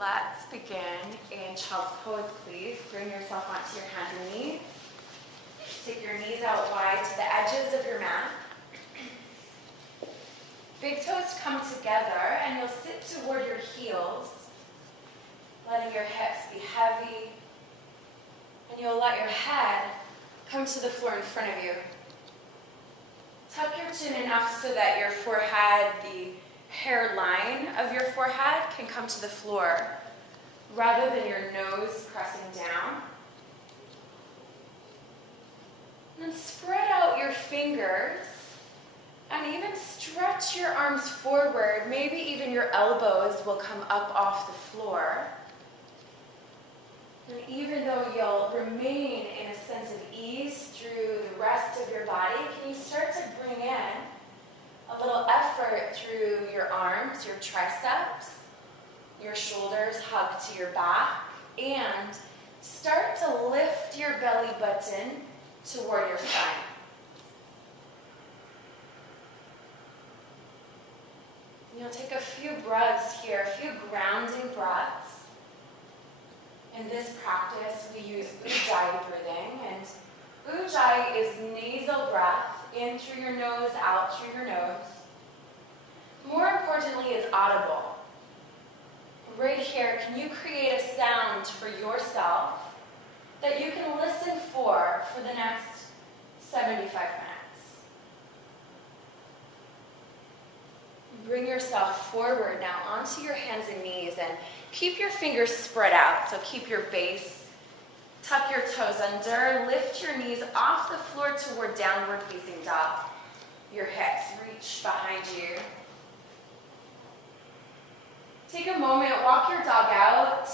Let's begin in child's pose, please. Bring yourself onto your hands and knees. Take your knees out wide to the edges of your mat. Big toes come together and you'll sit toward your heels, letting your hips be heavy. And you'll let your head come to the floor in front of you. Tuck your chin enough so that your forehead, the hairline of your forehead, can come to the floor rather than your nose pressing down. And then spread out your fingers and even stretch your arms forward. Maybe even your elbows will come up off the floor. And even though you'll remain in a sense of ease through the rest of your body, can you start to bring in a little effort through your arms, your triceps, your shoulders hug to your back, and start to lift your belly button toward your spine. You'll take a few breaths here, a few grounding breaths. In this practice, we use Ujjayi breathing, and Ujjayi is nasal breath, in through your nose, out through your nose. More importantly, is audible. Right here, can you create a sound for yourself that you can listen for the next 75 minutes? Bring yourself forward now onto your hands and knees and keep your fingers spread out. So keep your base, tuck your toes under, lift your knees off the floor toward downward facing dog. Your hips reach behind you. Take a moment, walk your dog out.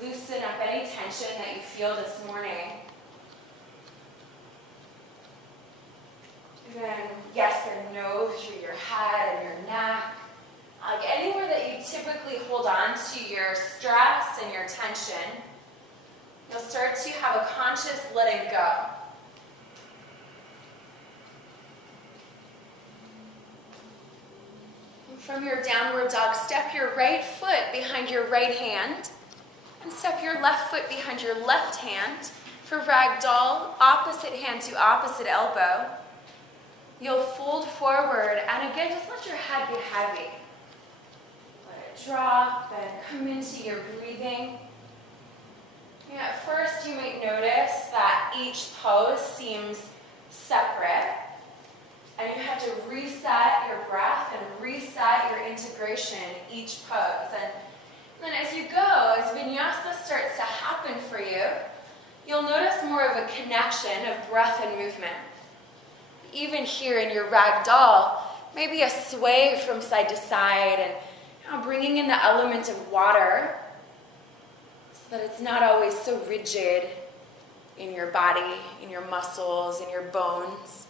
Loosen up any tension that you feel this morning. And then yes and no through your head and your neck. Like anywhere that you typically hold on to your stress and your tension, you'll start to have a conscious letting go. And from your downward dog, step your right foot behind your right hand and step your left foot behind your left hand for ragdoll, opposite hand to opposite elbow. You'll fold forward and again, just let your head be heavy. Drop and come into your breathing. At first, you might notice that each pose seems separate, and you have to reset your breath and reset your integration each pose. And then as you go, as vinyasa starts to happen for you, you'll notice more of a connection of breath and movement. Even here in your ragdoll, maybe a sway from side to side and bringing in the element of water so that it's not always so rigid in your body, in your muscles, in your bones.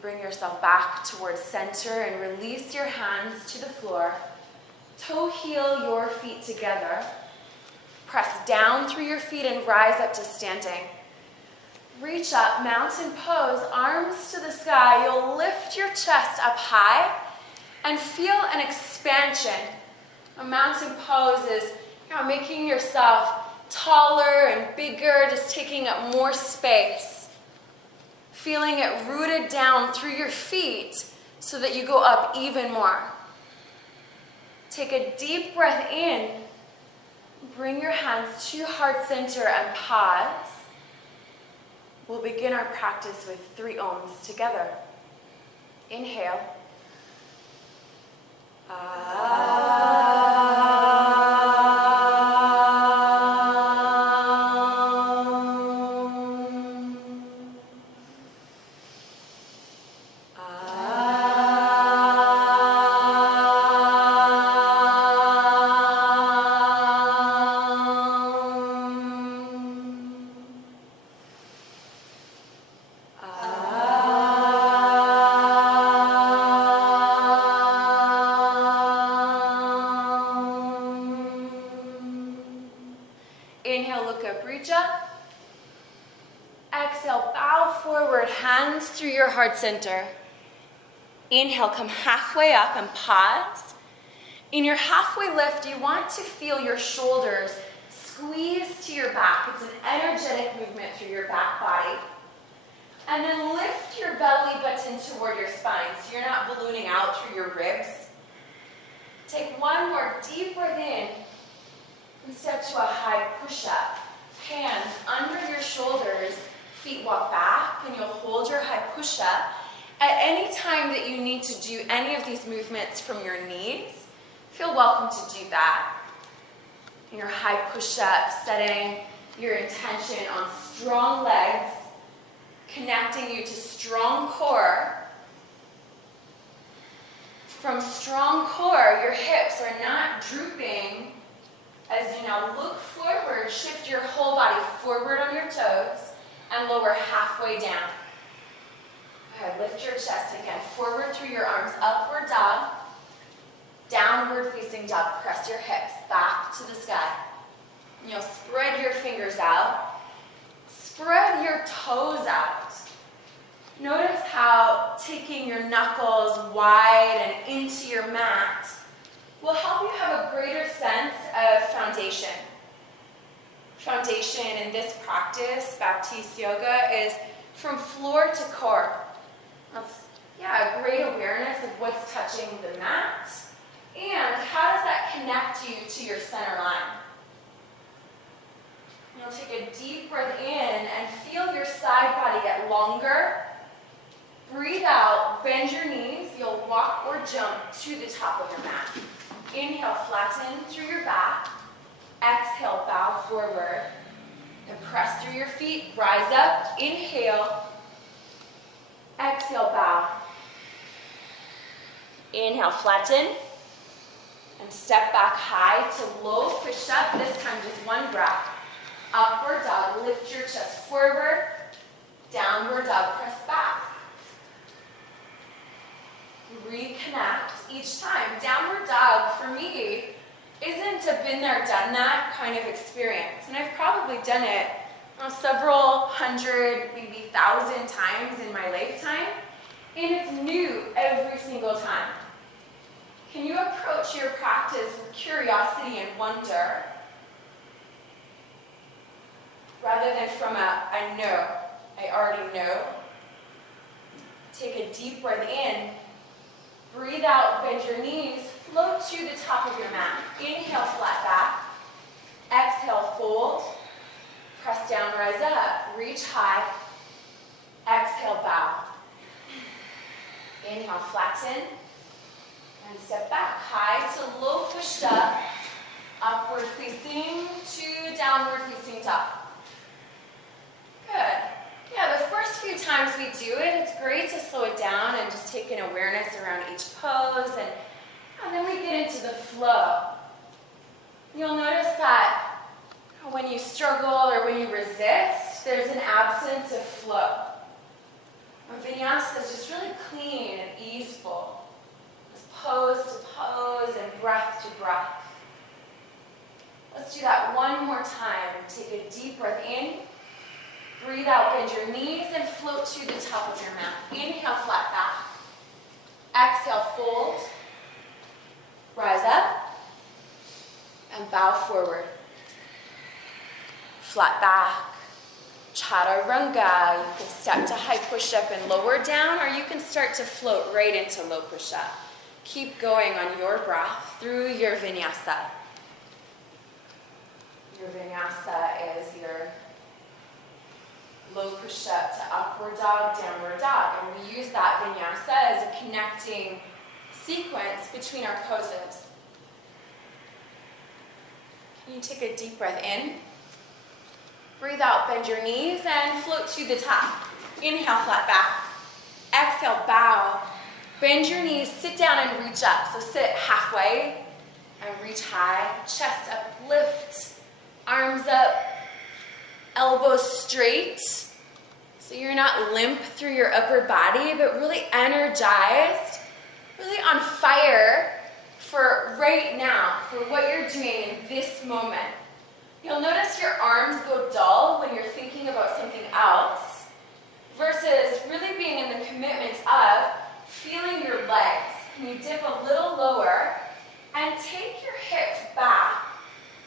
Bring yourself back towards center and release your hands to the floor. Toe heel your feet together. Press down through your feet and rise up to standing. Reach up, mountain pose, arms to the sky. You'll lift your chest up high and feel an expansion. A mountain pose is making yourself taller and bigger, just taking up more space. Feeling it rooted down through your feet so that you go up even more. Take a deep breath in. Bring your hands to heart center and pause. We'll begin our practice with 3 ohms together. Inhale. Inhale, look up, reach up. Exhale, bow forward, hands through your heart center. Inhale, come halfway up and pause. In your halfway lift, you want to feel your shoulders squeeze to your back. It's an energetic movement through your back body. And then lift your belly button toward your spine so you're not ballooning out through your ribs. Take one more deep breath in and step to a high push-up. Hands under your shoulders, feet walk back, and you'll hold your high push-up. At any time that you need to do any of these movements from your knees, feel welcome to do that. In your high push-up, setting your intention on strong legs, connecting you to strong core. From strong core, your hips are not drooping. As you now look forward, shift your whole body forward on your toes and lower halfway down. Okay, lift your chest again, forward through your arms, upward dog, downward facing dog. Press your hips back to the sky. You'll spread your fingers out. Spread your toes out. Notice how taking your knuckles wide and into your mat will help you have a greater sense of foundation. Foundation in this practice, Baptiste yoga, is from floor to core. That's, a great awareness of what's touching the mat, and how does that connect you to your center line. You'll take a deep breath in and feel your side body get longer. Breathe out, bend your knees. You'll walk or jump to the top of your mat. Inhale, flatten through your back. Exhale, bow forward. And press through your feet, rise up. Inhale. Exhale, bow. Inhale, flatten. And step back high to low push-up. This time, just one breath. Upward dog, lift your chest forward. Downward dog, press back. Reconnect each time. Downward dog, for me, isn't a been there, done that kind of experience. And I've probably done it several hundred, maybe 1,000 times in my lifetime. And it's new every single time. Can you approach your practice with curiosity and wonder, rather than from I know, I already know? Take a deep breath in. Breathe out, bend your knees, float to the top of your mat. Inhale, flat back. Exhale, fold. Press down, rise up. Reach high. Exhale, bow. Inhale, flatten. And step back. High to low push up. Upward facing to downward facing dog. Good. The first few times we do it, it's great to slow it down and just take an awareness around each pose, and then we get into the flow. You'll notice that when you struggle or when you resist, there's an absence of flow. Vinyasa is just really clean and easeful. It's pose to pose and breath to breath. Let's do that one more time. Take a deep breath in. Breathe out, bend your knees, and float to the top of your mat. Inhale, flat back. Exhale, fold. Rise up. And bow forward. Flat back. Chaturanga. You can step to high push-up and lower down, or you can start to float right into low push-up. Keep going on your breath through your vinyasa. Your vinyasa is your low push-up to upward dog, downward dog. And we use that vinyasa as a connecting sequence between our poses. You take a deep breath in. Breathe out, bend your knees, and float to the top. Inhale, flat back. Exhale, bow. Bend your knees, sit down and reach up. So sit halfway and reach high. Chest up, lift. Arms up. Elbows straight, so you're not limp through your upper body, but really energized, really on fire for right now, for what you're doing in this moment. You'll notice your arms go dull when you're thinking about something else, versus really being in the commitment of feeling your legs. Can you dip a little lower and take your hips back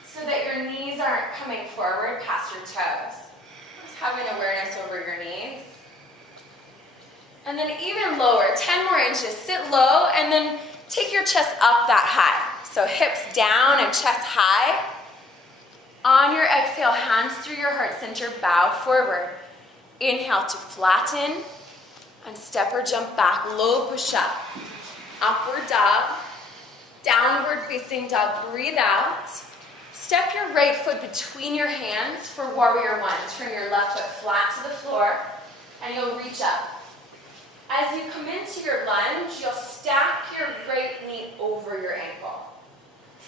so that your knees aren't coming forward past your toes. Just having awareness over your knees. And then even lower, 10 more inches. Sit low and then take your chest up that high. So hips down and chest high. On your exhale, hands through your heart center, bow forward. Inhale to flatten and step or jump back, low push up. Upward dog, downward facing dog, breathe out. Step your right foot between your hands for warrior one. Turn your left foot flat to the floor and you'll reach up. As you come into your lunge, you'll stack your right knee over your ankle.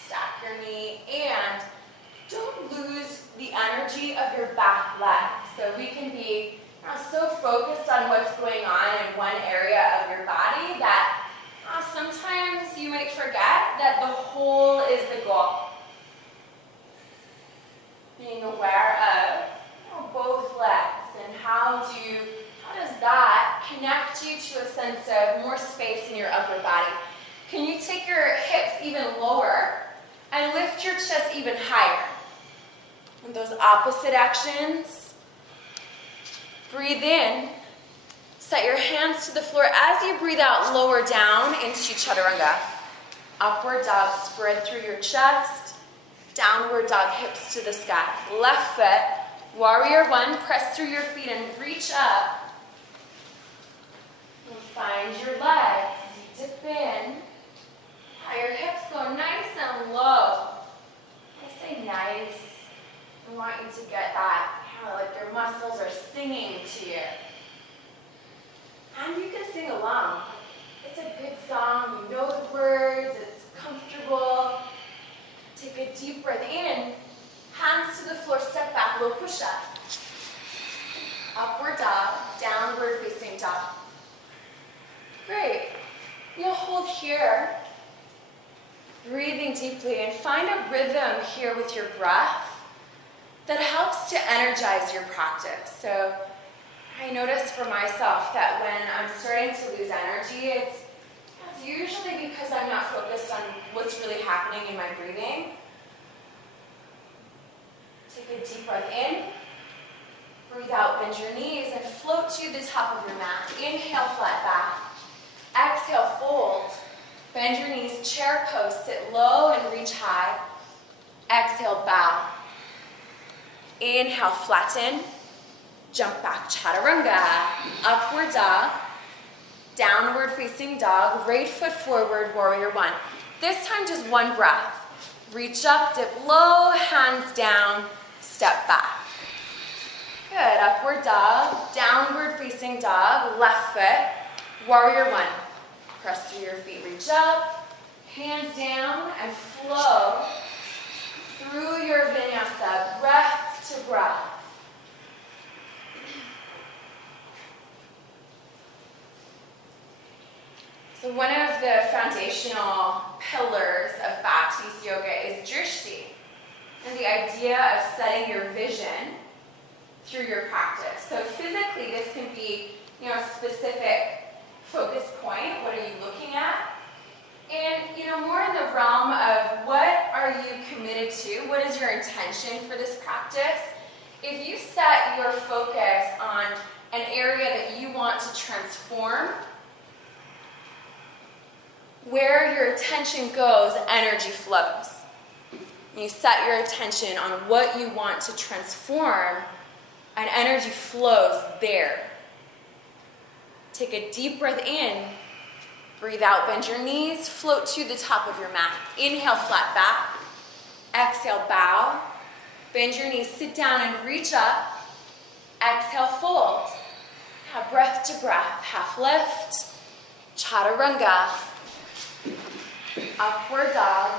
Stack your knee and don't lose the energy of your back leg. So we can be so focused on what's going on in one area of your body that sometimes you might forget that the whole is the goal. Being aware of both legs and how does that connect you to a sense of more space in your upper body. Can you take your hips even lower and lift your chest even higher? And those opposite actions. Breathe in. Set your hands to the floor. As you breathe out, lower down into chaturanga. Upward dog, spread through your chest. Downward dog, hips to the sky. Left foot, warrior one, press through your feet and reach up. And find your legs. As you dip in, how your hips go nice and low. I say nice. I want you to get that, like your muscles are singing to you. And you can sing along. It's a good song, you know the words, it's comfortable. Take a deep breath in, hands to the floor, step back, low push up. Upward dog, downward facing dog. Great. You'll hold here, breathing deeply, and find a rhythm here with your breath that helps to energize your practice. So I notice for myself that when I'm starting to lose energy, it's usually because I'm not focused on what's really happening in my breathing. Take a deep breath in. Breathe out, bend your knees, and float to the top of your mat. Inhale, flat back. Exhale, fold. Bend your knees, chair pose, sit low and reach high. Exhale, bow. Inhale, flatten. Jump back, chaturanga. Upward dog. Downward facing dog. Right foot forward, warrior one. This time, just one breath. Reach up, dip low, hands down, step back. Good, upward dog. Downward facing dog. Left foot, warrior one. Press through your feet, reach up, hands down, and flow through your vinyasa, breath to breath. So one of the foundational pillars of Baptiste yoga is drishti, and the idea of setting your vision through your practice. So physically, this can be, a specific focus point. What are you looking at? And, more in the realm of what are you committed to? What is your intention for this practice? If you set your focus on an area that you want to transform, where your attention goes, energy flows. You set your attention on what you want to transform, and energy flows there. Take a deep breath in. Breathe out, bend your knees, float to the top of your mat. Inhale, flat back. Exhale, bow. Bend your knees, sit down and reach up. Exhale, fold. Have breath to breath, half lift. Chaturanga. Upward dog.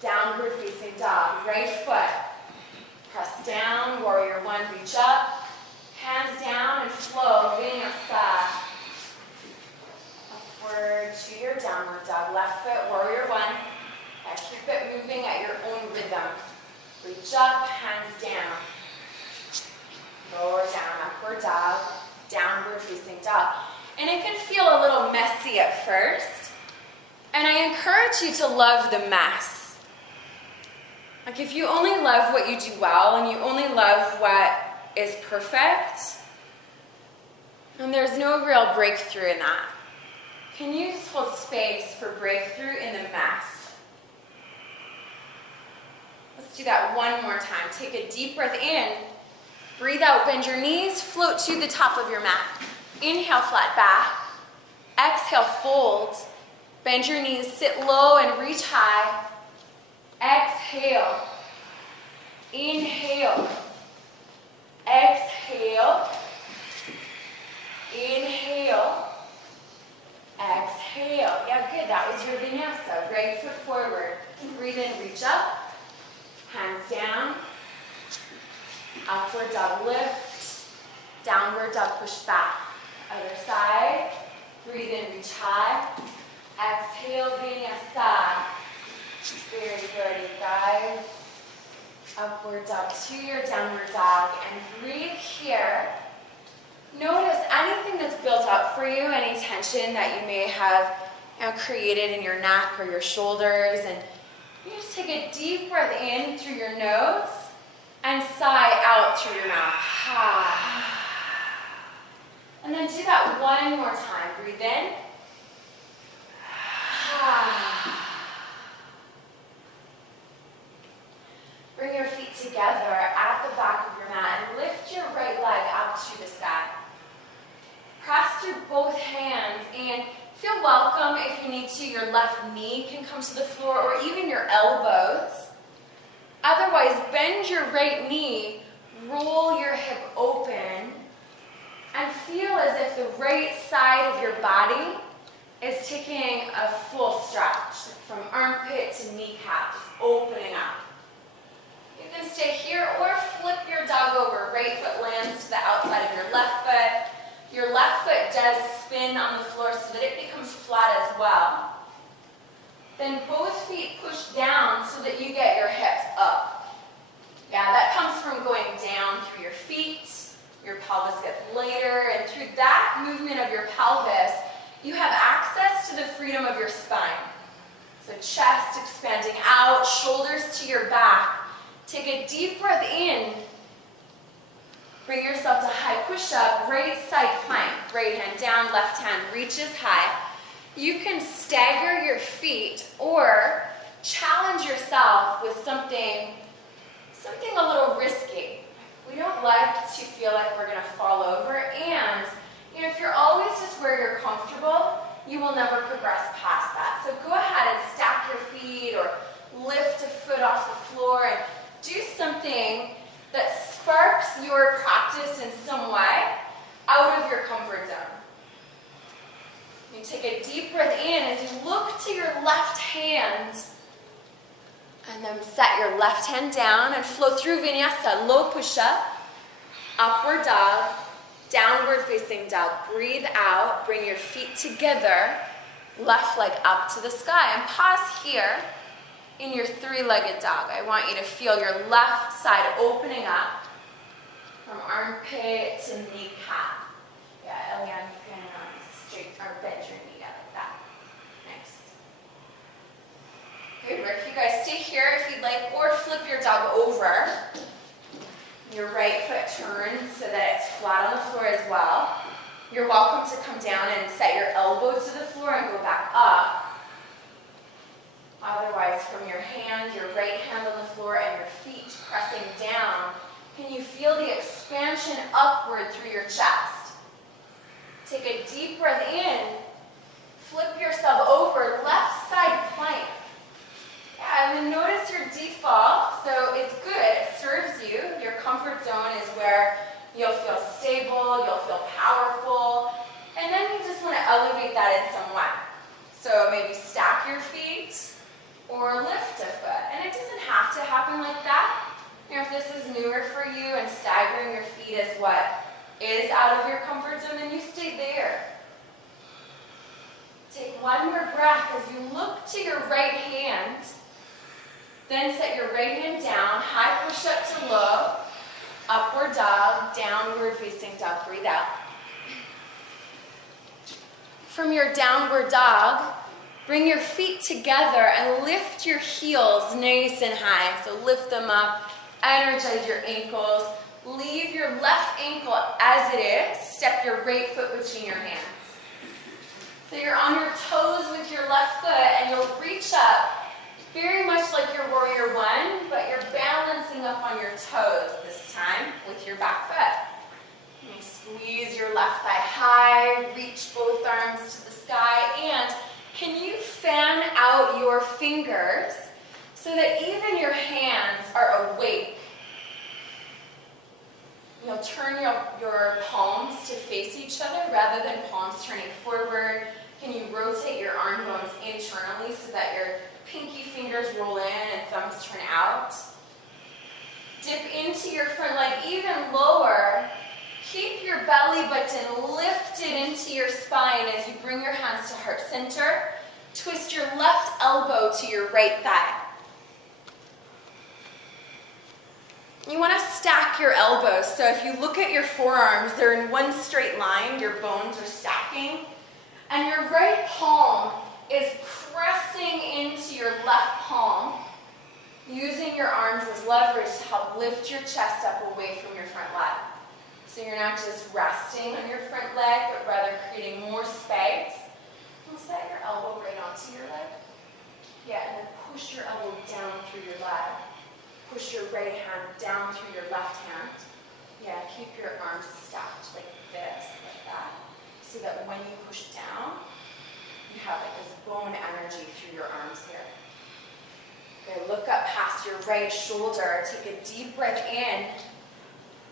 Downward facing dog. Right foot. Press down, warrior one, reach up. Hands down and flow, vinyasa. Upward to your downward dog. Left foot, warrior one. And keep it moving at your own rhythm. Reach up, hands down. Lower down, upward dog. Downward facing dog. And it can feel a little messy at first, And I encourage you to love the mess. Like if you only love what you do well and you only love what is perfect, then there's no real breakthrough in that. Can you just hold space for breakthrough in the mess? Let's do that one more time. Take a deep breath in. Breathe out, bend your knees, float to the top of your mat. Inhale, flat back. Exhale, fold. Bend your knees, sit low and reach high. Exhale. Inhale. Exhale. Inhale. Exhale. Yeah, good. That was your vinyasa. Right foot forward. Breathe in, reach up. Hands down. Upward dog lift. Downward dog push back. Other side. Breathe in, reach high. Exhale, vinyasa. Very good, you guys. Upward dog to your downward dog. And breathe here. Notice anything that's built up for you, any tension that you may have created in your neck or your shoulders. And you just take a deep breath in through your nose and sigh out through your mouth. And then do that one more time. Breathe in. Bring your feet together at the back of your mat and lift your right leg up to the sky. Press through both hands and feel welcome if you need to. Your left knee can come to the floor or even your elbows. Otherwise, bend your right knee, roll your hip open, and feel as if the right side of your body is taking a full stretch from armpit to kneecap, just opening up. You can stay here or flip your dog over. Right foot lands to the outside of your left foot. Your left foot does spin on the floor so that it becomes flat as well. Then both feet push down so that you get your hips up. Yeah, that comes from going down through your feet. Your pelvis gets lighter, and through that movement of your pelvis, you have access to the freedom of your spine. So chest expanding out, shoulders to your back. Take a deep breath in. Bring yourself to high push-up, right side plank. Right hand down, left hand reaches high. You can stagger your feet or challenge yourself with something a little risky. We don't like to feel like we're going to fall over, and if you're always just where you're comfortable, you will never progress past that. So go ahead and stack your feet or lift a foot off the floor and do something that sparks your practice in some way out of your comfort zone. You take a deep breath in as you look to your left hand, and then set your left hand down and flow through vinyasa. Low push-up, upward dog, downward facing dog. Breathe out, bring your feet together, left leg up to the sky, and pause here in your three-legged dog. I want you to feel your left side opening up from armpit to kneecap. Yeah, Eliane, you can straight or bend your knee out like that. Nice. Good work. You guys stay here if you'd like, or flip your dog over. Your right foot turns so that it's flat on the floor as well. You're welcome to come down and set your elbows to the floor and go back up. Otherwise, from your hand, your right hand on the floor and your feet pressing down, can you feel the expansion upward through your chest? Take a deep breath in, flip yourself over, left side plank. Yeah, and then notice your default, so it's good, it serves you. Your comfort zone is where you'll feel stable, you'll feel powerful, and then you just want to elevate that in some way. So maybe stack your feet, or lift a foot. And it doesn't have to happen like that. If this is newer for you and staggering your feet is what is out of your comfort zone, then you stay there. Take one more breath as you look to your right hand. Then set your right hand down, high push up to low, upward dog, downward facing dog. Breathe out. From your downward dog, Bring your feet together and lift your heels nice and high. So lift them up, energize your ankles. Leave your left ankle as it is. Step your right foot between your hands. So you're on your toes with your left foot and you'll reach up very much like your warrior one, but you're balancing up on your toes this time with your back foot. You squeeze your left thigh high, reach both arms to the sky, and can you fan out your fingers so that even your hands are awake? You'll turn your palms to face each other rather than palms turning forward. Can you rotate your arm bones internally so that your pinky fingers roll in and thumbs turn out? Dip into your front leg even lower. Keep your belly button lifted into your spine as you bring your hands to heart center. Twist your left elbow to your right thigh. You want to stack your elbows. So if you look at your forearms, they're in one straight line. Your bones are stacking. And your right palm is pressing into your left palm, using your arms as leverage to help lift your chest up away from your front leg. So you're not just resting on your front leg, but rather creating more space. And set your elbow right onto your leg. Yeah, and then push your elbow down through your leg. Push your right hand down through your left hand. Yeah, keep your arms stacked like this, like that, so that when you push down, you have like this bone energy through your arms here. Okay, look up past your right shoulder. Take a deep breath in.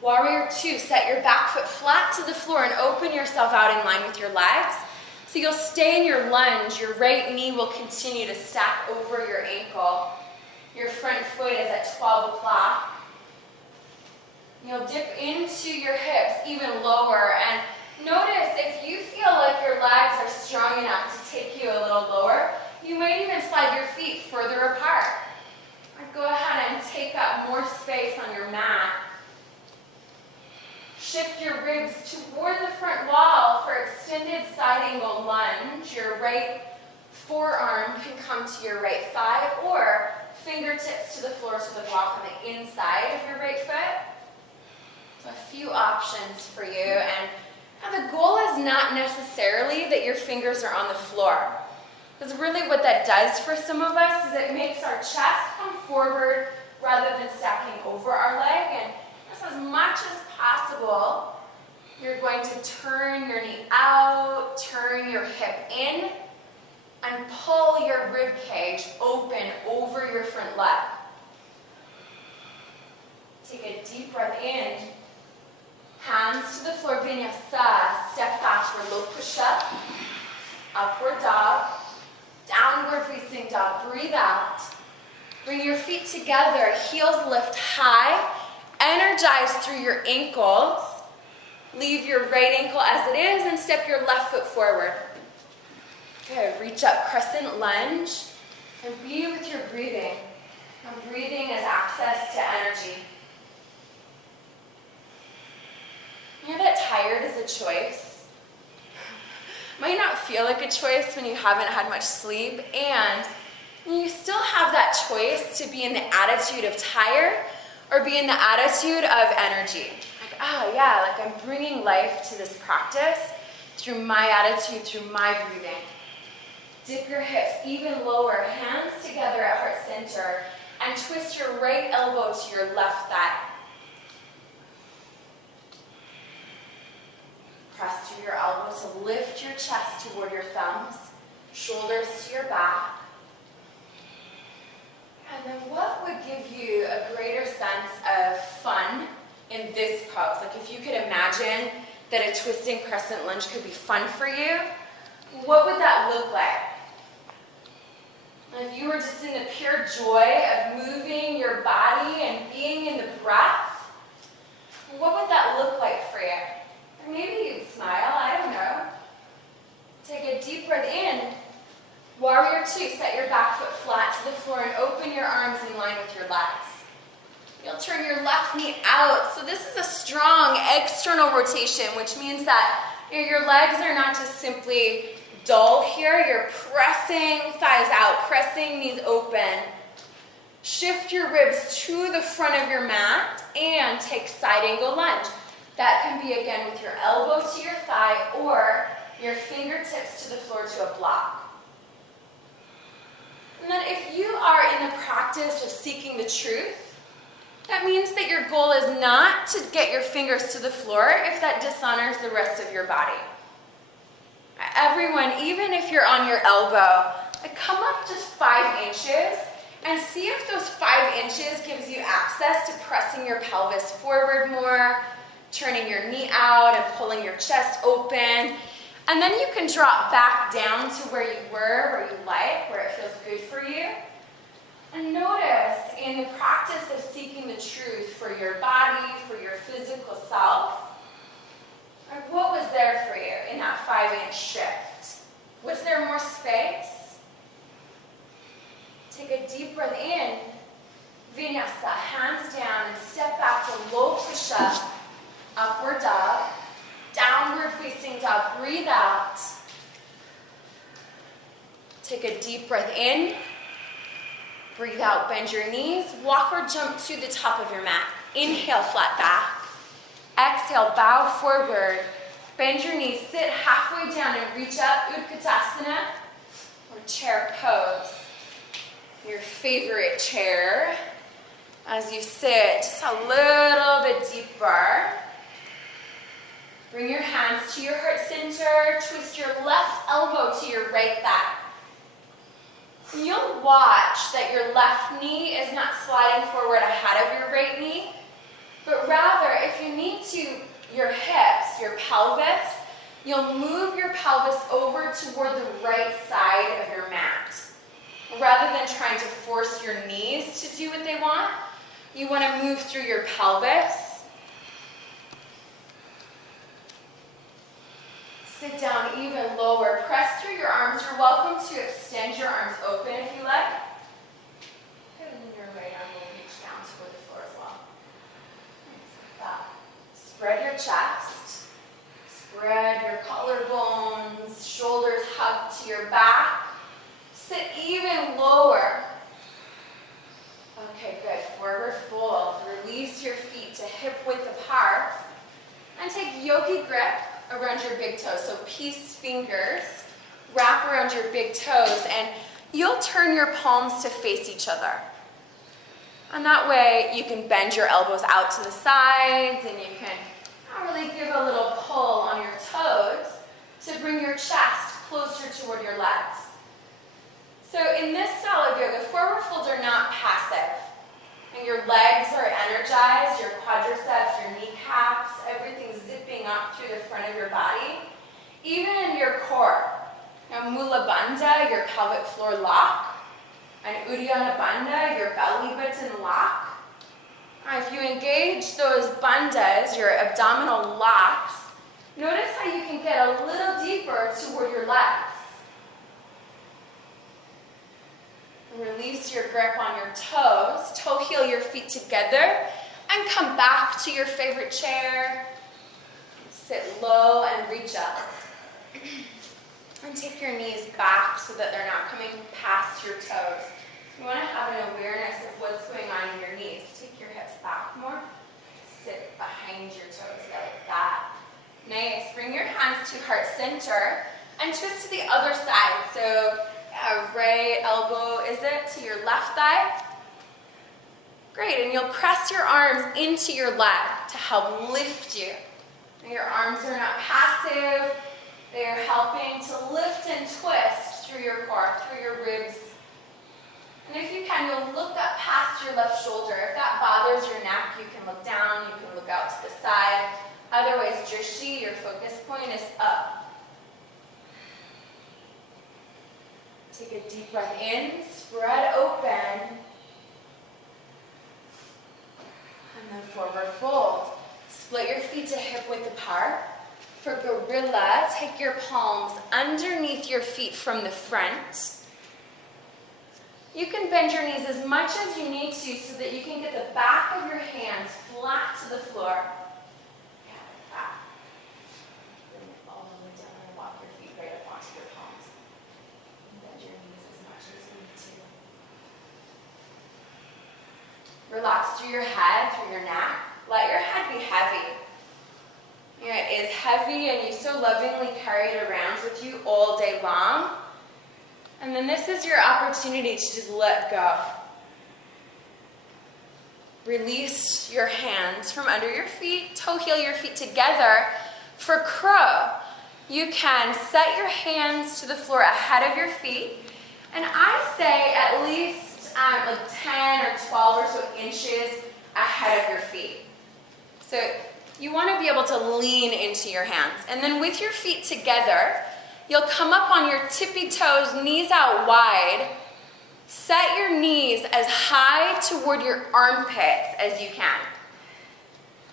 Warrior two, set your back foot flat to the floor and open yourself out in line with your legs. So you'll stay in your lunge. Your right knee will continue to stack over your ankle. Your front foot is at 12 o'clock. You'll dip into your hips even lower. And notice if you feel like your legs are strong enough to take you a little lower, you might even slide your feet further apart. Or go ahead and take up more space on your mat. Shift your ribs toward the front wall for extended side angle lunge. Your right forearm can come to your right thigh or fingertips to the floor so the block on the inside of your right foot. So a few options for you. And the goal is not necessarily that your fingers are on the floor. Because really what that does for some of us is it makes our chest come forward rather than stacking over our leg. And as much as possible, you're going to turn your knee out, turn your hip in, and pull your rib cage open over your front leg. Take a deep breath in. Hands to the floor, vinyasa. Step backward, low push-up. Upward dog. Downward facing dog. Breathe out. Bring your feet together. Heels lift high. Energize through your ankles. Leave your right ankle as it is and step your left foot forward. Good. Reach up, crescent lunge, and be with your breathing. And breathing is access to energy. You know that tired is a choice? Might not feel like a choice when you haven't had much sleep, and you still have that choice to be in the attitude of tired or be in the attitude of energy. Like, oh yeah, like I'm bringing life to this practice through my attitude, through my breathing. Dip your hips even lower, hands together at heart center, and twist your right elbow to your left thigh. Press through your elbows to lift your chest toward your thumbs, shoulders to your back. And then what would give you a greater sense of fun in this pose? Like if you could imagine that a twisting crescent lunge could be fun for you, what would that look like? If you were just in the pure joy of moving your body and being in the breath, what would that look like for you? Or maybe you'd smile, I don't know. Take a deep breath in. Warrior two, set your back foot flat to the floor and open your arms in line with your legs. You'll turn your left knee out. So this is a strong external rotation, which means that your legs are not just simply dull here, you're pressing thighs out, pressing knees open. Shift your ribs to the front of your mat and take side angle lunge. That can be, again, with your elbow to your thigh or your fingertips to the floor to a block. And then if you are in the practice of seeking the truth, that means that your goal is not to get your fingers to the floor if that dishonors the rest of your body. Everyone, even if you're on your elbow, come up just 5 inches and see if those 5 inches gives you access to pressing your pelvis forward more, turning your knee out and pulling your chest open. And then you can drop back down to where you were, where you like, where it feels good for you. And notice in the practice of seeking the truth for your body, for your physical self, what was there for you in that 5-inch shift? Was there more space? Take a deep breath in, vinyasa, hands down, and step back to low push-up, upward dog, downward facing dog. Breathe out. Take a deep breath in, breathe out, bend your knees, walk or jump to the top of your mat. Inhale, flat back. Exhale, bow forward, bend your knees, sit halfway down and reach up, Utkatasana, or chair pose. Your favorite chair. As you sit, just a little bit deeper. Bring your hands to your heart center, twist your left elbow to your right thigh. You'll watch that your left knee is not sliding forward ahead of your right knee, but rather, if you need to, your hips, your pelvis, you'll move your pelvis over toward the right side of your mat. Rather than trying to force your knees to do what they want, you want to move through your pelvis. Sit down even lower. Press through your arms. You're welcome to extend your arms open if you like. And then your right arm will reach down toward the floor as well. Like that. Spread your chest. Spread your collarbones. Shoulders hug to your back. Sit even lower. Okay, good. Forward fold. Release your feet to hip width apart. And take yogi grip around your big toes. So peace fingers wrap around your big toes, and you'll turn your palms to face each other. And that way you can bend your elbows out to the sides, and you can really give a little pull on your toes to bring your chest closer toward your legs. So in this style of yoga, forward folds are not passive. And your legs are energized, your quadriceps, your kneecaps, everything's zipping up through the front of your body. Even in your core. Now Mula Bandha, your pelvic floor lock. And Uddiyana Bandha, your belly button lock. Now if you engage those bandhas, your abdominal locks, notice how you can get a little deeper toward your legs. Release your grip on your toes. Toe heel your feet together and come back to your favorite chair. Sit low and reach up. And take your knees back so that they're not coming past your toes. You want to have an awareness of what's going on in your knees. Take your hips back more. Sit behind your toes like that. Nice. Bring your hands to heart center and twist to the other side. So right elbow, is it, to your left thigh? Great, and you'll press your arms into your leg to help lift you. And your arms are not passive. They are helping to lift and twist through your core, through your ribs. And if you can, you'll look up past your left shoulder. If that bothers your neck, you can look down, you can look out to the side. Otherwise, drishti, your focus point, is up. Take a deep breath in, spread open, and then forward fold. Split your feet to hip width apart. For gorilla, take your palms underneath your feet from the front. You can bend your knees as much as you need to so that you can get the back of your hands flat to the floor. Yeah, like that. Bring it all the way down and walk your feet right up onto your palms. Relax through your head, through your neck. Let your head be heavy. It is heavy and you so lovingly carry it around with you all day long. And then this is your opportunity to just let go. Release your hands from under your feet, toe heel your feet together. For crow, you can set your hands to the floor ahead of your feet. And I say at least like 10 or 12 or so inches ahead of your feet. So you want to be able to lean into your hands. And then with your feet together, you'll come up on your tippy toes, knees out wide. Set your knees as high toward your armpits as you can.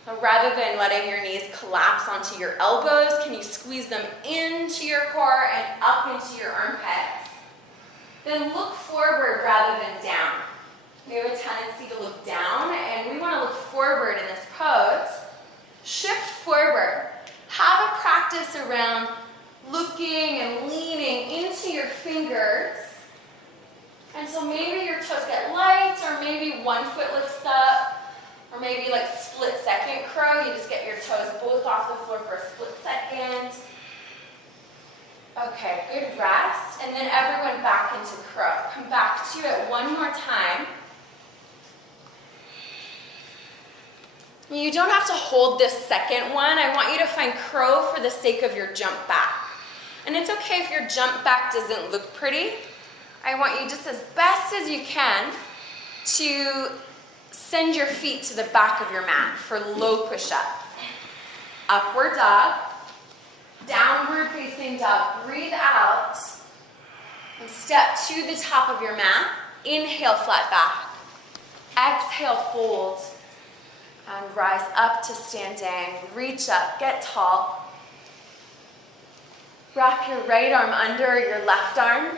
So rather than letting your knees collapse onto your elbows, can you squeeze them into your core and up into your armpits? Then look forward rather than down. We have a tendency to look down, and we want to look forward in this pose. Shift forward. Have a practice around looking and leaning into your fingers. And so maybe your toes get light, or maybe one foot lifts up, or maybe like split second crow. You just get your toes both off the floor for a split second. Okay, good rest. And then everyone back into crow. Come back to it one more time. You don't have to hold this second one. I want you to find crow for the sake of your jump back. And it's okay if your jump back doesn't look pretty. I want you just as best as you can to send your feet to the back of your mat for low push-up. Upward dog, downward facing dog. Breathe out and step to the top of your mat. Inhale, flat back. Exhale, fold. And rise up to standing. Reach up, get tall. Wrap your right arm under your left arm.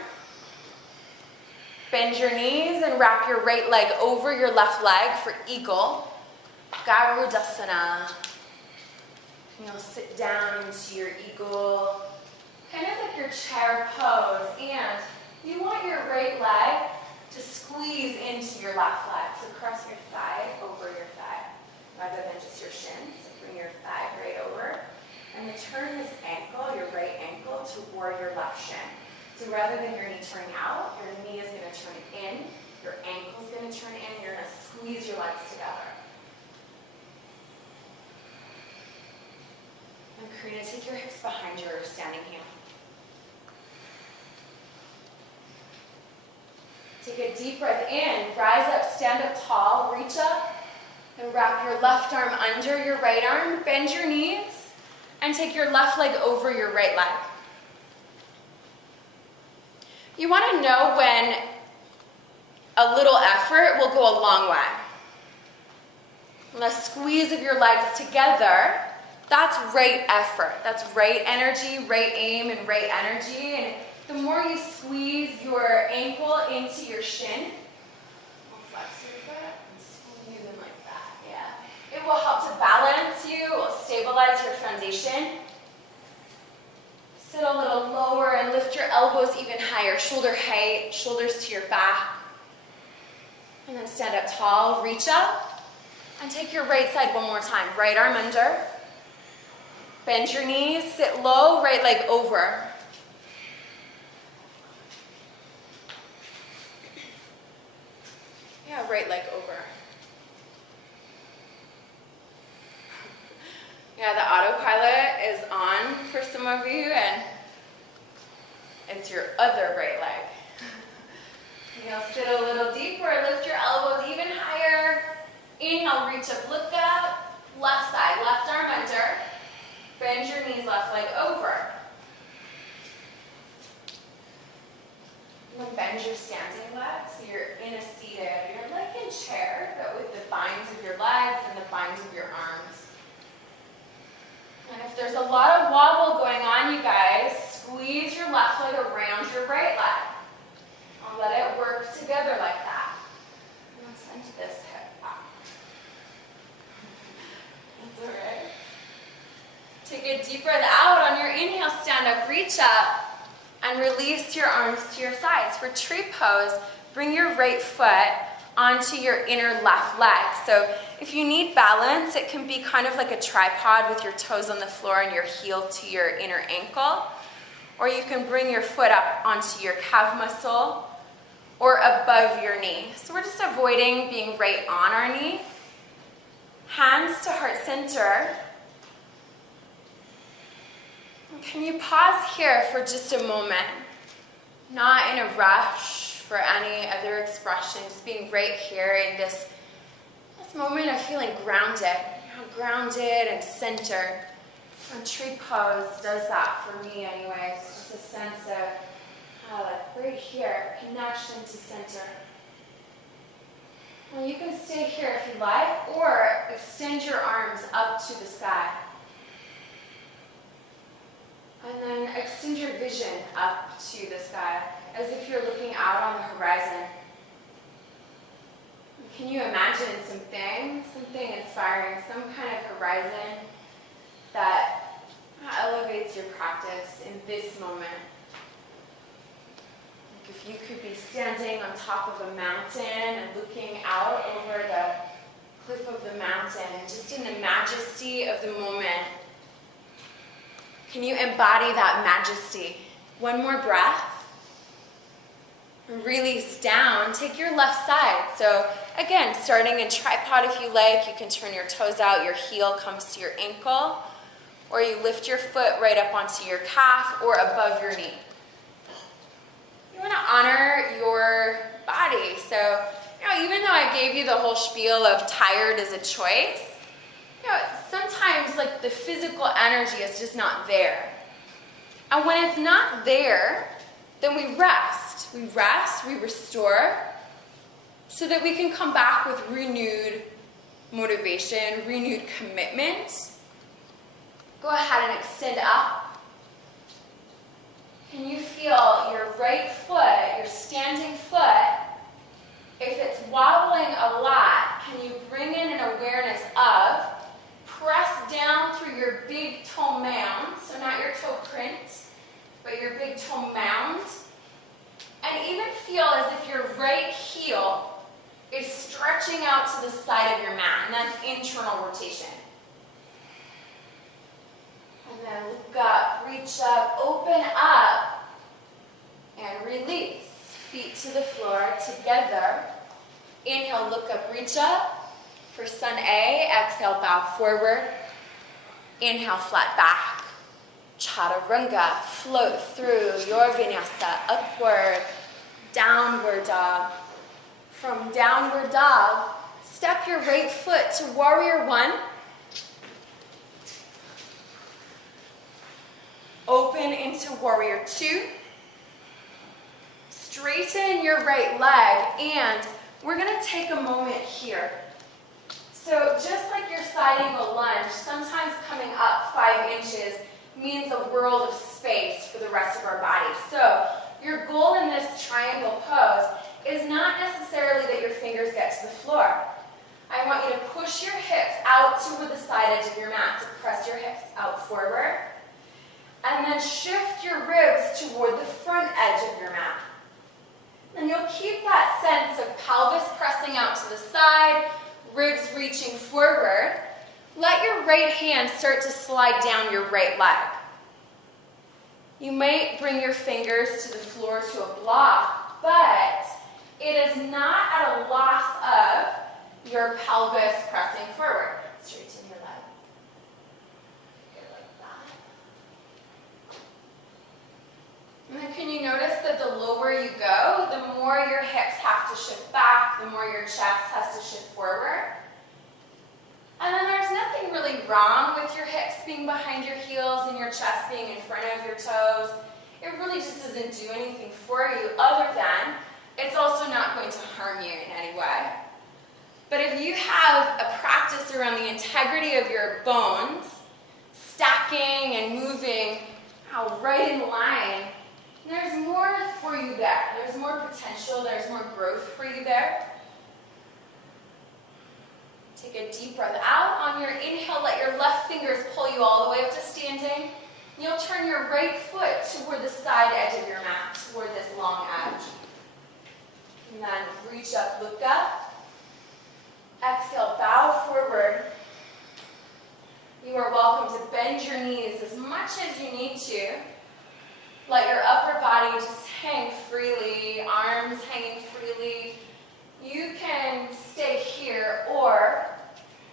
Bend your knees and wrap your right leg over your left leg for eagle. Garudasana. And you'll sit down into your eagle, kind of like your chair pose. And you want your right leg to squeeze into your left leg. So cross your thigh over your thigh, rather than just your shin. So bring your thigh right over. And then turn this ankle, your right ankle, toward your left shin. So rather than your knee turning out, your knee is going to turn in, your ankle is going to turn in, and you're going to squeeze your legs together. And Karina, take your hips behind your standing heel. Take a deep breath in, rise up, stand up tall, reach up, and wrap your left arm under your right arm, bend your knees, and take your left leg over your right leg. You want to know when a little effort will go a long way. The squeeze of your legs together, that's right effort. That's right energy, right aim, and right energy. And the more you squeeze your ankle into your shin, flex your foot and squeeze them like that. Yeah. It will help to balance you, it will stabilize your foundation. Sit a little lower and lift your elbows even higher. Shoulder height, shoulders to your back. And then stand up tall, reach up, and take your right side one more time. Right arm under. Bend your knees, sit low, right leg over. Yeah, right leg over. Yeah, the autopilot is on for some of you, and it's your other right leg. You'll sit a little deeper, lift your elbows even higher. Inhale, reach up, look up. Left side, left arm under. Bend your knees, left leg over. And then bend your standing leg, so you're in a seated. You're like in chair, but with the binds of your legs and the binds of your arms. And if there's a lot of wobble going on, you guys, squeeze your left leg around your right leg. I'll let it work together like that. And let's send this hip up. That's all right. Take a deep breath out. On your inhale, stand up, reach up, and release your arms to your sides. For tree pose, bring your right foot onto your inner left leg. So if you need balance, it can be kind of like a tripod with your toes on the floor and your heel to your inner ankle. Or you can bring your foot up onto your calf muscle or above your knee. So we're just avoiding being right on our knee. Hands to heart center. Can you pause here for just a moment? Not in a rush for any other expression, just being right here in this moment of feeling grounded. Grounded and centered. And tree pose does that for me anyway. It's just a sense of right here, connection to center. Well, you can stay here if you like, or extend your arms up to the sky. And then extend your vision up to the sky, as if you're looking out on the horizon. Can you imagine something inspiring, some kind of horizon that elevates your practice in this moment? Like if you could be standing on top of a mountain and looking out over the cliff of the mountain, and just in the majesty of the moment, can you embody that majesty? One more breath. Release down. Take your left side. So again, starting in tripod if you like, you can turn your toes out, your heel comes to your ankle, or you lift your foot right up onto your calf or above your knee. You want to honor your body. So, even though I gave you the whole spiel of tired is a choice, sometimes like the physical energy is just not there. And when it's not there, then we rest. We rest, we restore, so that we can come back with renewed motivation, renewed commitment. Go ahead and extend up. Can you feel your right foot, your standing foot? If it's wobbling a lot, can you bring in an awareness of press down through your big toe mound, so not your toe print, but your big toe mound, and even feel as if your right heel is stretching out to the side of your mat, and that's internal rotation. And then look up, reach up, open up, and release. Feet to the floor together. Inhale, look up, reach up. For sun A, exhale, bow forward. Inhale, flat back. Chaturanga, float through your vinyasa, upward, downward dog. From downward dog, step your right foot to warrior one. Open into warrior two. Straighten your right leg, and we're going to take a moment here. So just like your side angle lunge, sometimes coming up 5 inches means a world of space for the rest of our body. So your goal in this triangle pose is not necessarily that your fingers get to the floor. I want you to push your hips out toward the side edge of your mat. So press your hips out forward. And then shift your ribs toward the front edge of your mat. And you'll keep that sense of pelvis pressing out to the side, ribs reaching forward. Let your right hand start to slide down your right leg. You might bring your fingers to the floor to a block, but it is not at a loss of your pelvis pressing forward. Straighten your leg. Good, like that. And then can you notice that the lower you go, the more your hips have to shift back, the more your chest has to shift forward. And then there's nothing really wrong with your hips being behind your heels and your chest being in front of your toes. It really just doesn't do anything for you other than it's also not going to harm you in any way. But if you have a practice around the integrity of your bones, stacking and moving right in line, there's more for you there. There's more potential, there's more growth for you there. Take a deep breath out. On your inhale, let your left fingers pull you all the way up to standing. You'll turn your right foot toward the side edge of your mat, toward this long edge. And then reach up, look up. Exhale, bow forward. You are welcome to bend your knees as much as you need to. Let your upper body just hang freely, arms hanging freely. You can stay here or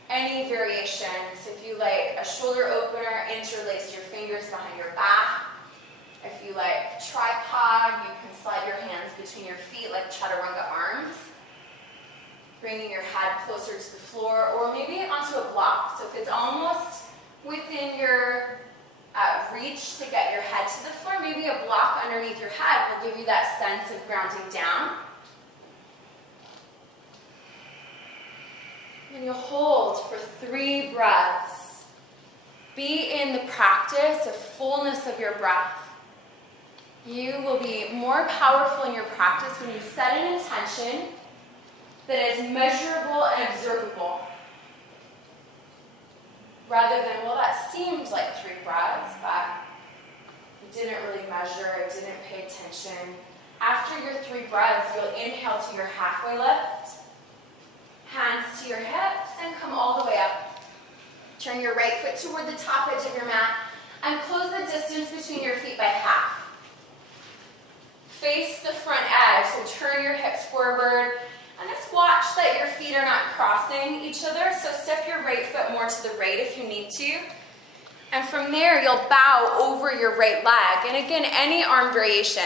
any variation. So if you like a shoulder opener, interlace your fingers behind your back. If you like tripod, you can slide your hands between your feet like chaturanga arms, bringing your head closer to the floor or maybe onto a block. So if it's almost within your reach to get your head to the floor, maybe a block underneath your head will give you that sense of grounding down. And you'll hold for 3 breaths. Be in the practice of fullness of your breath. You will be more powerful in your practice when you set an intention that is measurable and observable. Rather than, well, that seemed like 3 breaths, but I didn't really measure, I didn't pay attention. After your 3 breaths, you'll inhale to your halfway lift, hands to your hips, and come all the way up. Turn your right foot toward the top edge of your mat, and close the distance between your feet by half. Face the front edge, so turn your hips forward, and just watch that your feet are not crossing each other, so step your right foot more to the right if you need to. And from there, you'll bow over your right leg. And again, any arm variation.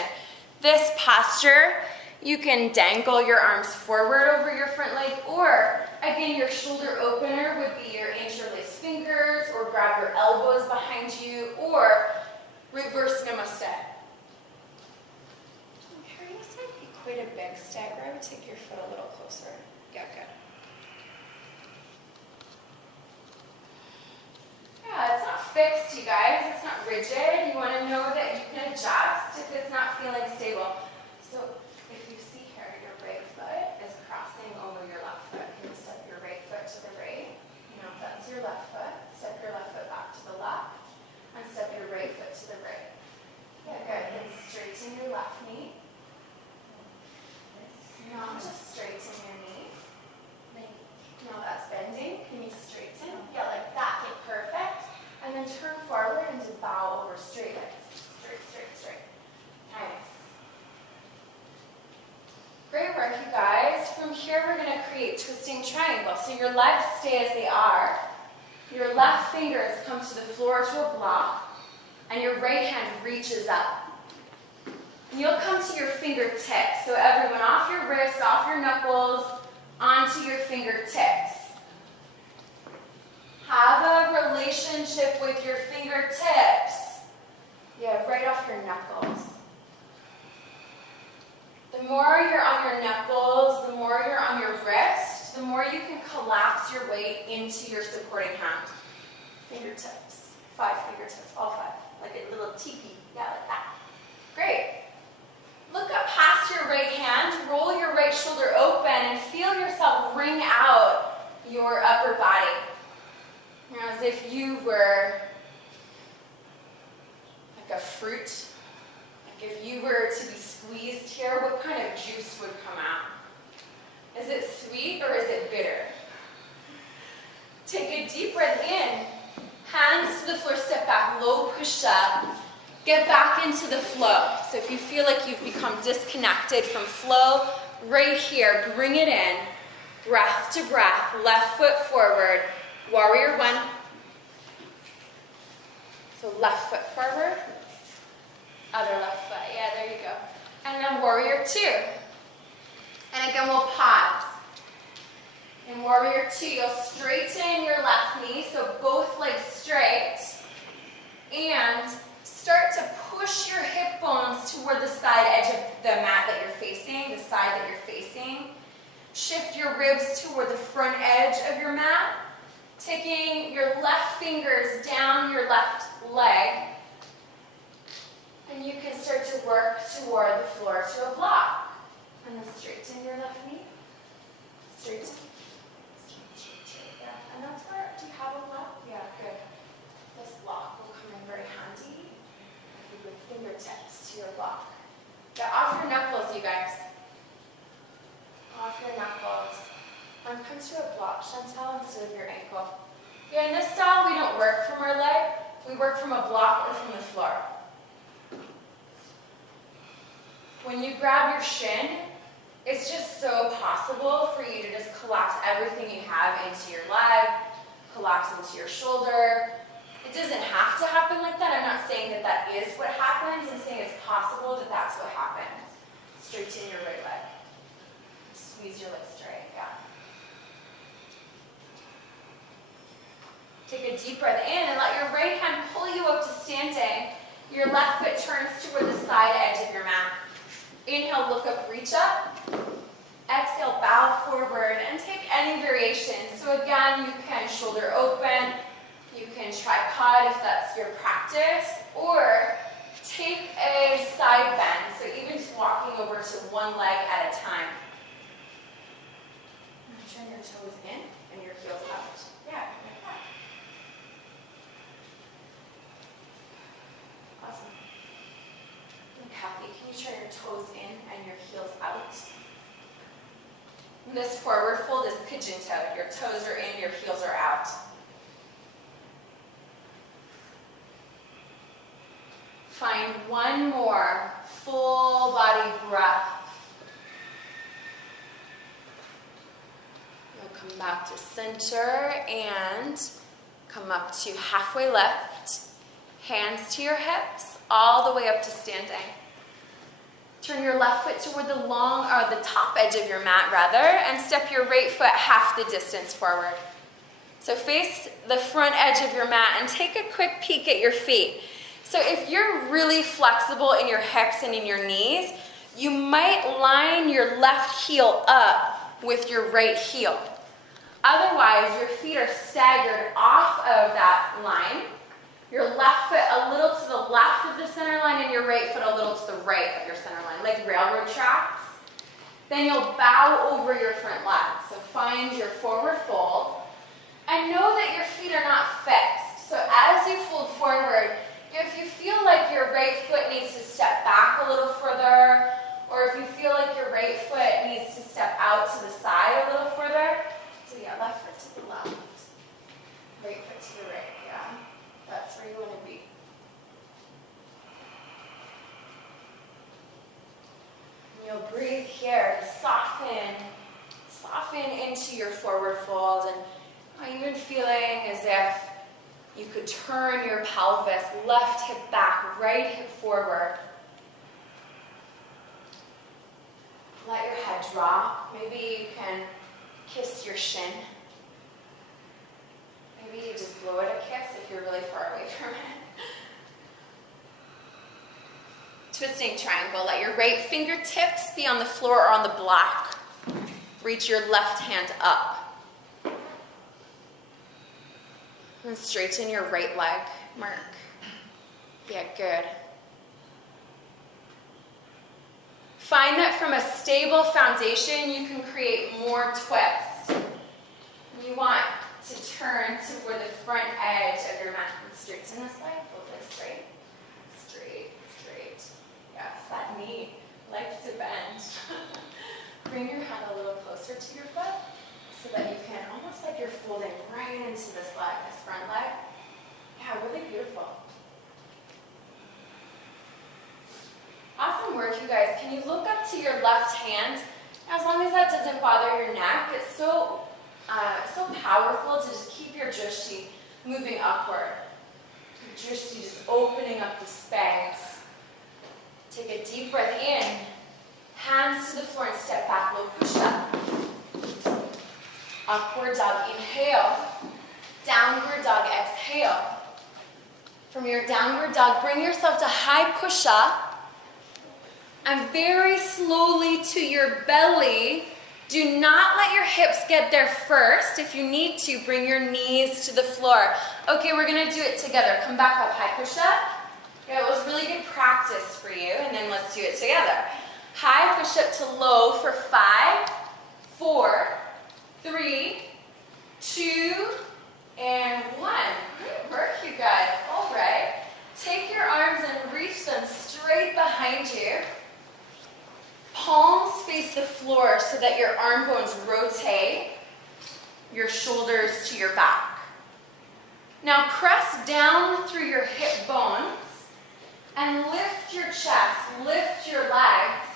This posture, you can dangle your arms forward over your front leg, or again, your shoulder opener would be your interlaced fingers, or grab your elbows behind you, or reverse namaste. Okay, this might be quite a big stagger. I would take your foot a little closer. Yeah, good. Yeah, it's not fixed, you guys. It's not rigid. You want to know that you can adjust if it's not feeling stable. So if you see here, your right foot is crossing over your left foot. You step your right foot to the right. Now if that's your left foot, step your left foot back to the left, and step your right foot to the right. Yeah, good. Then straighten your left knee. Now just straighten your knee. Now that's bending. Can you straighten? Yeah, like that. Okay, perfect. And then turn forward and just bow over straight legs. Straight, straight, straight. Nice. Great work, you guys. From here, we're going to create twisting triangle. So your legs stay as they are. Your left fingers come to the floor to a block, and your right hand reaches up. And you'll come to your fingertips. So everyone, off your wrists, off your knuckles, onto your fingertips. Have a relationship with your fingertips. Yeah, right off your knuckles. The more you're on your knuckles, the more you're on your wrist, the more you can collapse your weight into your supporting hand. Fingertips. 5 fingertips, all 5. Like a little teepee. Yeah, like that. Great. Look up past your right hand, roll your right shoulder open, and feel yourself wring out your upper body. You know, as if you were like a fruit. Like if you were to be squeezed here, what kind of juice would come out? Is it sweet or is it bitter? Take a deep breath in. Hands to the floor, step back, low push up. Get back into the flow. So if you feel like you've become disconnected from flow, right here, bring it in. Breath to breath, left foot forward. Warrior 1. So left foot forward. Other left foot. Yeah, there you go. And then warrior 2. And again, we'll pause. In warrior 2, you'll straighten your left knee, so both legs straight. And start to push your hip bones toward the side edge of the mat that you're facing, the side that you're facing. Shift your ribs toward the front edge of your mat, taking your left fingers down your left leg. And you can start to work toward the floor to a block. And then straighten your left knee. Straighten. Yeah. And that's where, do you have a block? Yeah, good. This block will come in very handy. With fingertips to your block. Get off your knuckles, you guys. Off your knuckles. And come to a block a block or from the floor. When you grab your shin, it's just so possible for you to just collapse everything you have into your leg, collapse into your shoulder. It doesn't have to happen like that. I'm not saying that that is what happens. I'm saying it's possible that that's what happens. Straighten your right leg. Squeeze your leg straight, yeah. Take a deep breath in and let your right hand pull you up to standing. Your left foot turns toward the side edge of your mat. Inhale, look up, reach up. Exhale, bow forward and take any variation. So again, you can shoulder open, you can tripod if that's your practice, or take a side bend. So even just walking over to one leg at a time. Turn your toes in and your heels out. Yeah, like that. Awesome. Kathy, can you turn your toes in and your heels out? And this forward fold is pigeon toed. Your toes are in, your heels are out. Find one more full body breath. You'll come back to center and come up to halfway lift. Hands to your hips, all the way up to standing. Turn your left foot toward the top edge of your mat and step your right foot half the distance forward. So face the front edge of your mat and take a quick peek at your feet. So if you're really flexible in your hips and in your knees, you might line your left heel up with your right heel. Otherwise, your feet are staggered off of that line. Your left foot a little to the left of the center line and your right foot a little to the right of your center line, like railroad tracks. Then you'll bow over your front leg. So find your forward fold and know that your feet are not fixed. So as you fold forward, if you feel like your right foot needs to step back a little further, or if you feel like your right foot needs to step out to the side a little further, so yeah, left foot to the left, right foot to the right, yeah. That's where you want to be. And you'll breathe here to soften into your forward fold, and even feeling as if you could turn your pelvis, left hip back, right hip forward. Let your head drop. Maybe you can kiss your shin. Maybe you just blow it a kiss if you're really far away from it. Twisting triangle. Let your right fingertips be on the floor or on the block. Reach your left hand up. And straighten your right leg, Mark. Yeah, good. Find that from a stable foundation, you can create more twists. You want to turn toward the front edge of your mat. And straighten this leg, hold it straight. Straight, straight. Yes, that knee likes to bend. Bring your head a little closer to your foot, so that you can, almost like you're folding right into this leg, this front leg. Yeah, really beautiful. Awesome work, you guys. Can you look up to your left hand? As long as that doesn't bother your neck, it's so powerful to just keep your drishti moving upward. Your drishti just opening up the space. Take a deep breath in. Hands to the floor and step back, low push-up. Upward dog, inhale. Downward dog, exhale. From your downward dog, bring yourself to high push-up. And very slowly to your belly. Do not let your hips get there first. If you need to, bring your knees to the floor. Okay, we're going to do it together. Come back up, high push-up. Yeah, it was really good practice for you, and then let's do it together. High push-up to low for 5, 4, 3, 2, and 1. Great work, you guys. All right. Take your arms and reach them straight behind you. Palms face the floor so that your arm bones rotate, your shoulders to your back. Now press down through your hip bones and lift your chest, lift your legs.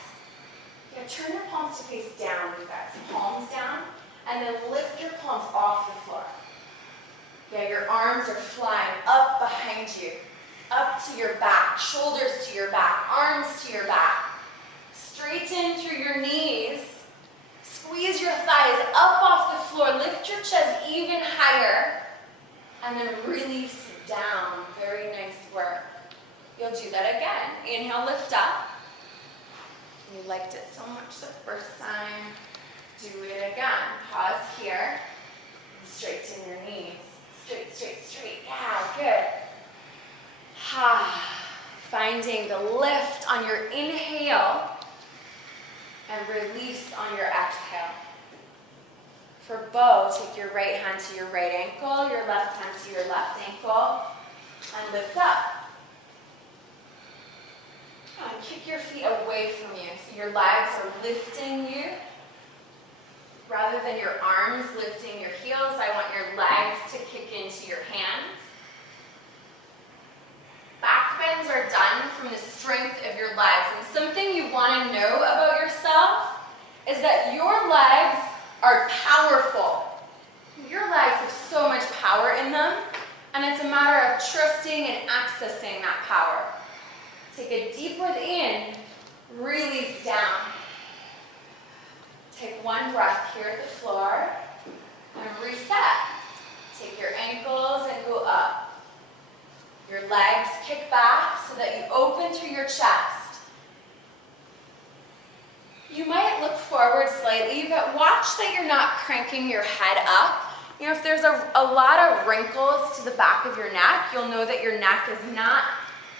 Turn your palms to face down, you guys. Palms down, and then lift your palms off the floor. Your arms are flying up behind you, up to your back, shoulders to your back, arms to your back. Straighten through your knees. Squeeze your thighs up off the floor. Lift your chest even higher. And then release down. Very nice work. You'll do that again. Inhale, lift up. You liked it so much the first time. Do it again. Pause here. And straighten your knees. Straight, straight, straight. Yeah, good. Finding the lift on your inhale and release on your exhale. For bow, take your right hand to your right ankle, your left hand to your left ankle, and lift up. And kick your feet away from you. So your legs are lifting you. Rather than your arms lifting your heels, I want your legs to kick into your hands. Back bends are done from the strength of your legs. And something you want to know about yourself is that your legs are powerful. Your legs have so much power in them, and it's a matter of trusting and accessing that power. Take a deep breath in, release down. Take one breath here at the floor, and reset. Take your ankles and go up. Your legs kick back so that you open through your chest. You might look forward slightly, but watch that you're not cranking your head up. If there's a lot of wrinkles to the back of your neck, you'll know that your neck is not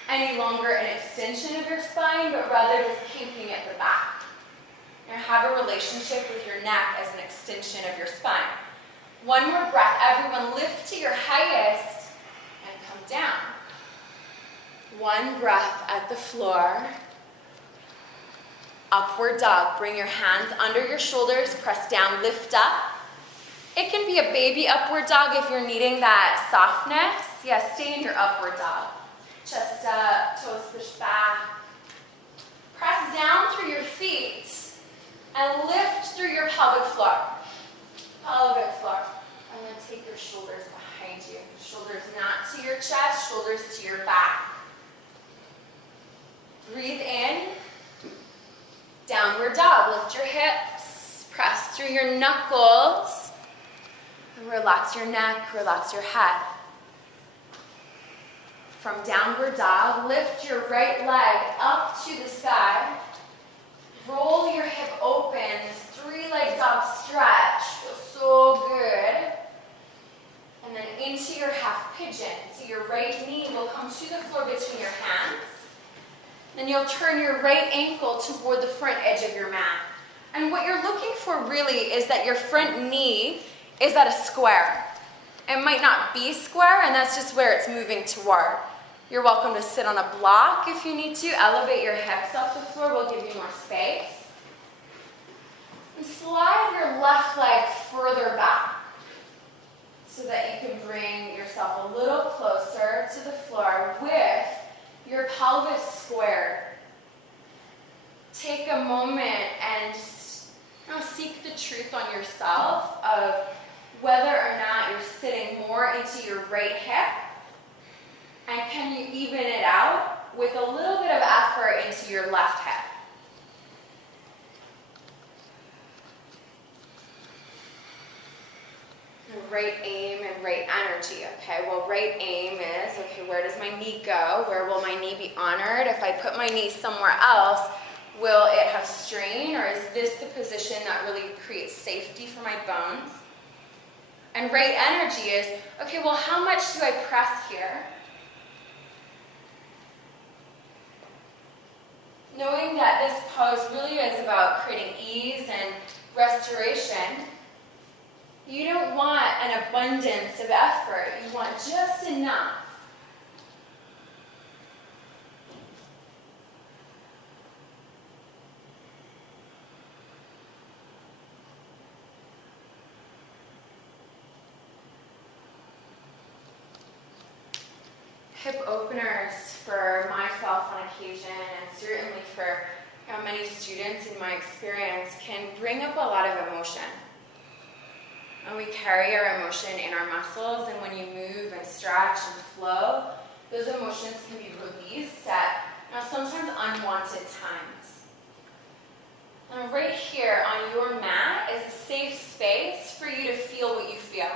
any longer an extension of your spine, but rather just kinking at the back. Have a relationship with your neck as an extension of your spine. One more breath. Everyone lift to your highest and come down. One breath at the floor. Upward dog. Bring your hands under your shoulders. Press down, lift up. It can be a baby upward dog if you're needing that softness. Yeah, stay in your upward dog. Chest up, toes push back. Press down through your feet and lift through your pelvic floor. Pelvic floor. And then take your shoulders behind you. Shoulders not to your chest, shoulders to your back. Breathe in. Downward dog. Lift your hips. Press through your knuckles. And relax your neck, relax your head. From downward dog, lift your right leg up to the sky. Roll your hip open, this three-leg dog stretch. Feels so good. And then into your half pigeon. So your right knee will come to the floor between your hands. Then you'll turn your right ankle toward the front edge of your mat. And what you're looking for really is that your front knee is at a square. It might not be square, and that's just where it's moving toward. You're welcome to sit on a block if you need to. Elevate your hips off the floor. We'll give you more space. And slide your left leg further back so that you can bring yourself a little closer to the floor with your pelvis squared. Take a moment and just seek the truth on yourself of whether or not you're sitting more into your right hip. And can you even it out with a little bit of effort into your left hip? Right aim and right energy. Okay, well, right aim is, okay, where does my knee go? Where will my knee be honored? If I put my knee somewhere else, will it have strain, or is this the position that really creates safety for my bones? And right energy is, okay, well, how much do I press here? Knowing that this pose really is about creating ease and restoration, you don't want an abundance of effort. You want just enough. hip openers for myself on occasion, and certainly for many students in my experience, can bring up a lot of emotion. And we carry our emotion in our muscles, and when you move and stretch and flow, those emotions can be released at sometimes unwanted times. And right here on your mat is a safe space for you to feel what you feel.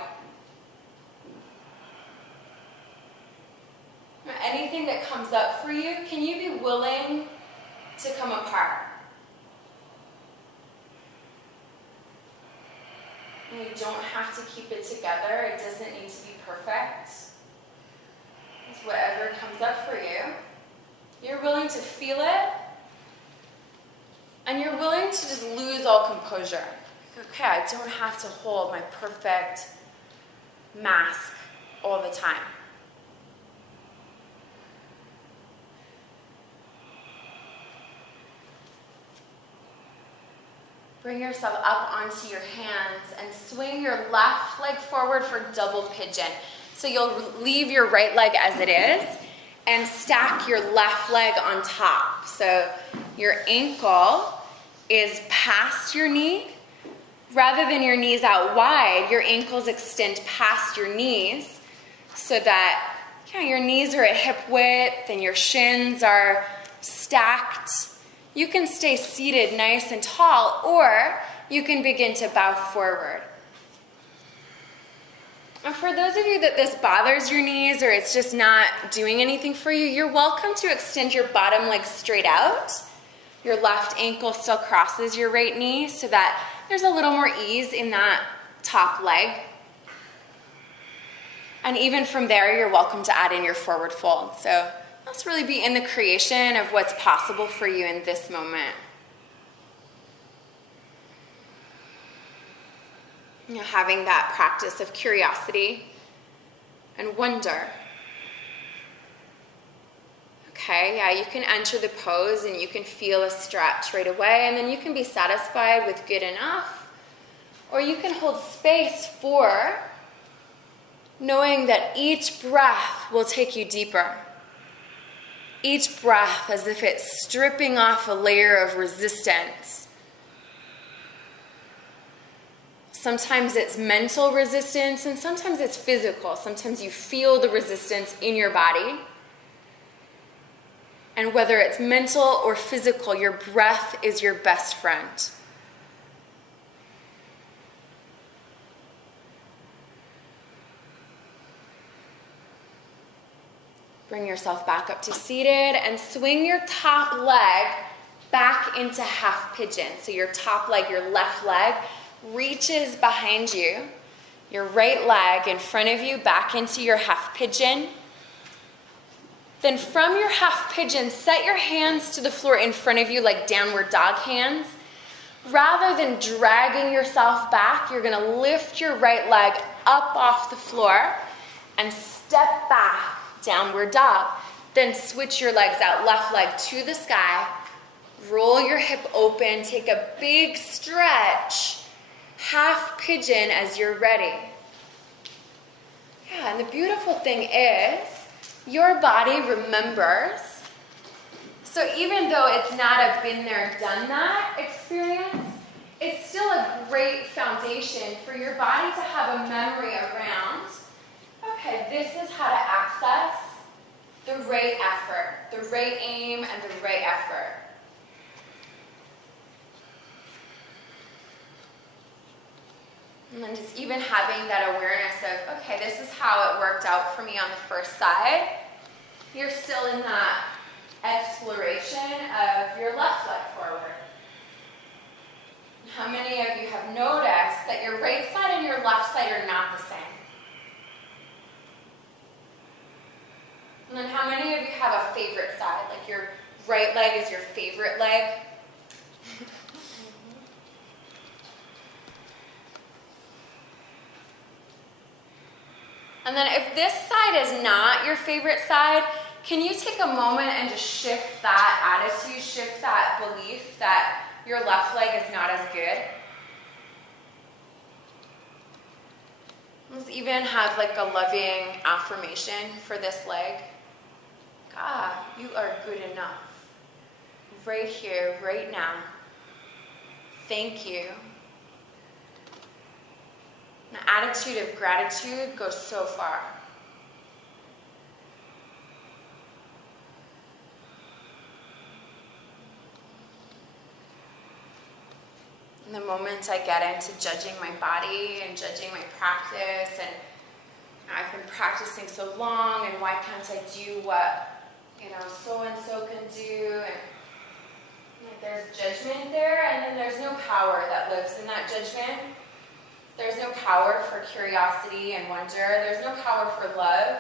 Anything that comes up for you, can you be willing to come apart? And you don't have to keep it together. It doesn't need to be perfect. It's whatever comes up for you. You're willing to feel it, and you're willing to just lose all composure. Okay, I don't have to hold my perfect mask all the time. Bring yourself up onto your hands and swing your left leg forward for double pigeon. So you'll leave your right leg as it is and stack your left leg on top. So your ankle is past your knee. Rather than your knees out wide, your ankles extend past your knees so that your knees are at hip width and your shins are stacked. You can stay seated nice and tall, or you can begin to bow forward. And for those of you that this bothers your knees or it's just not doing anything for you, you're welcome to extend your bottom leg straight out. Your left ankle still crosses your right knee so that there's a little more ease in that top leg. And even from there, you're welcome to add in your forward fold. So let's really be in the creation of what's possible for you in this moment. Having that practice of curiosity and wonder. Okay, yeah, you can enter the pose and you can feel a stretch right away, and then you can be satisfied with good enough, or you can hold space for knowing that each breath will take you deeper. Each breath as if it's stripping off a layer of resistance. Sometimes it's mental resistance, and sometimes it's physical. Sometimes you feel the resistance in your body. And whether it's mental or physical, your breath is your best friend. Bring yourself back up to seated and swing your top leg back into half pigeon. So your top leg, your left leg, reaches behind you. Your right leg in front of you back into your half pigeon. Then from your half pigeon, set your hands to the floor in front of you like downward dog hands. Rather than dragging yourself back, you're going to lift your right leg up off the floor and step back, downward dog. Then switch your legs out, left leg to the sky. Roll your hip open, take a big stretch. Half pigeon as you're ready. Yeah, and the beautiful thing is, your body remembers. So even though it's not a been there, done that experience, it's still a great foundation for your body to have a memory around, okay, this is how to access the right effort, the right aim, and the right effort. And then just even having that awareness of, okay, this is how it worked out for me on the first side. You're still in that exploration of your left leg forward. How many of you have noticed that your right side and your left side are not the same? And then how many of you have a favorite side? Like your right leg is your favorite leg? And then if this side is not your favorite side, can you take a moment and just shift that attitude, shift that belief that your left leg is not as good? Let's even have like a loving affirmation for this leg. You are good enough. Right here, right now. Thank you. An attitude of gratitude goes so far. And the moment I get into judging my body and judging my practice, and I've been practicing so long, and why can't I do what, so-and-so can do, and there's judgment there, and then there's no power that lives in that judgment. There's no power for curiosity and wonder. There's no power for love.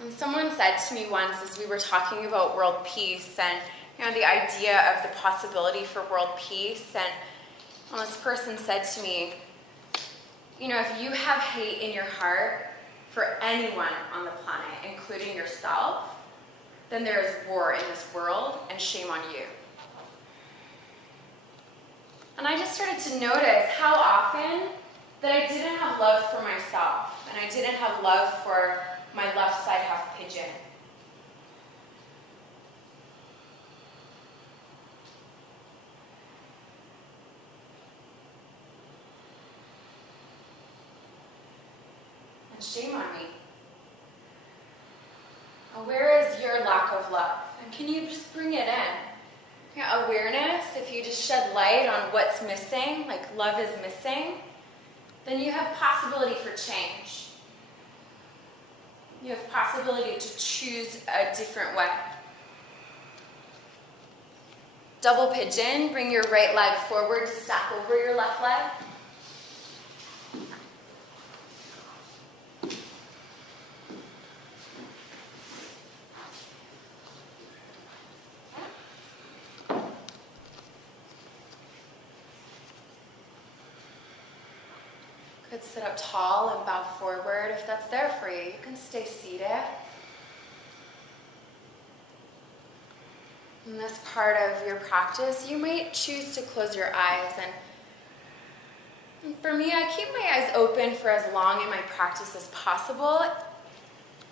And someone said to me once, as we were talking about world peace and the idea of the possibility for world peace, and this person said to me, if you have hate in your heart for anyone on the planet, including yourself, then there is war in this world, and shame on you. And I just started to notice how often that I didn't have love for myself, and I didn't have love for my left side half pigeon. And shame on me. Where is your lack of love? And can you just bring it in? Awareness, if you just shed light on what's missing, like love is missing, then you have possibility for change. You have possibility to choose a different way. Double pigeon, bring your right leg forward to stack over your left leg. Could sit up tall and bow forward if that's there for you. You can stay seated. In this part of your practice, you might choose to close your eyes. And for me, I keep my eyes open for as long in my practice as possible.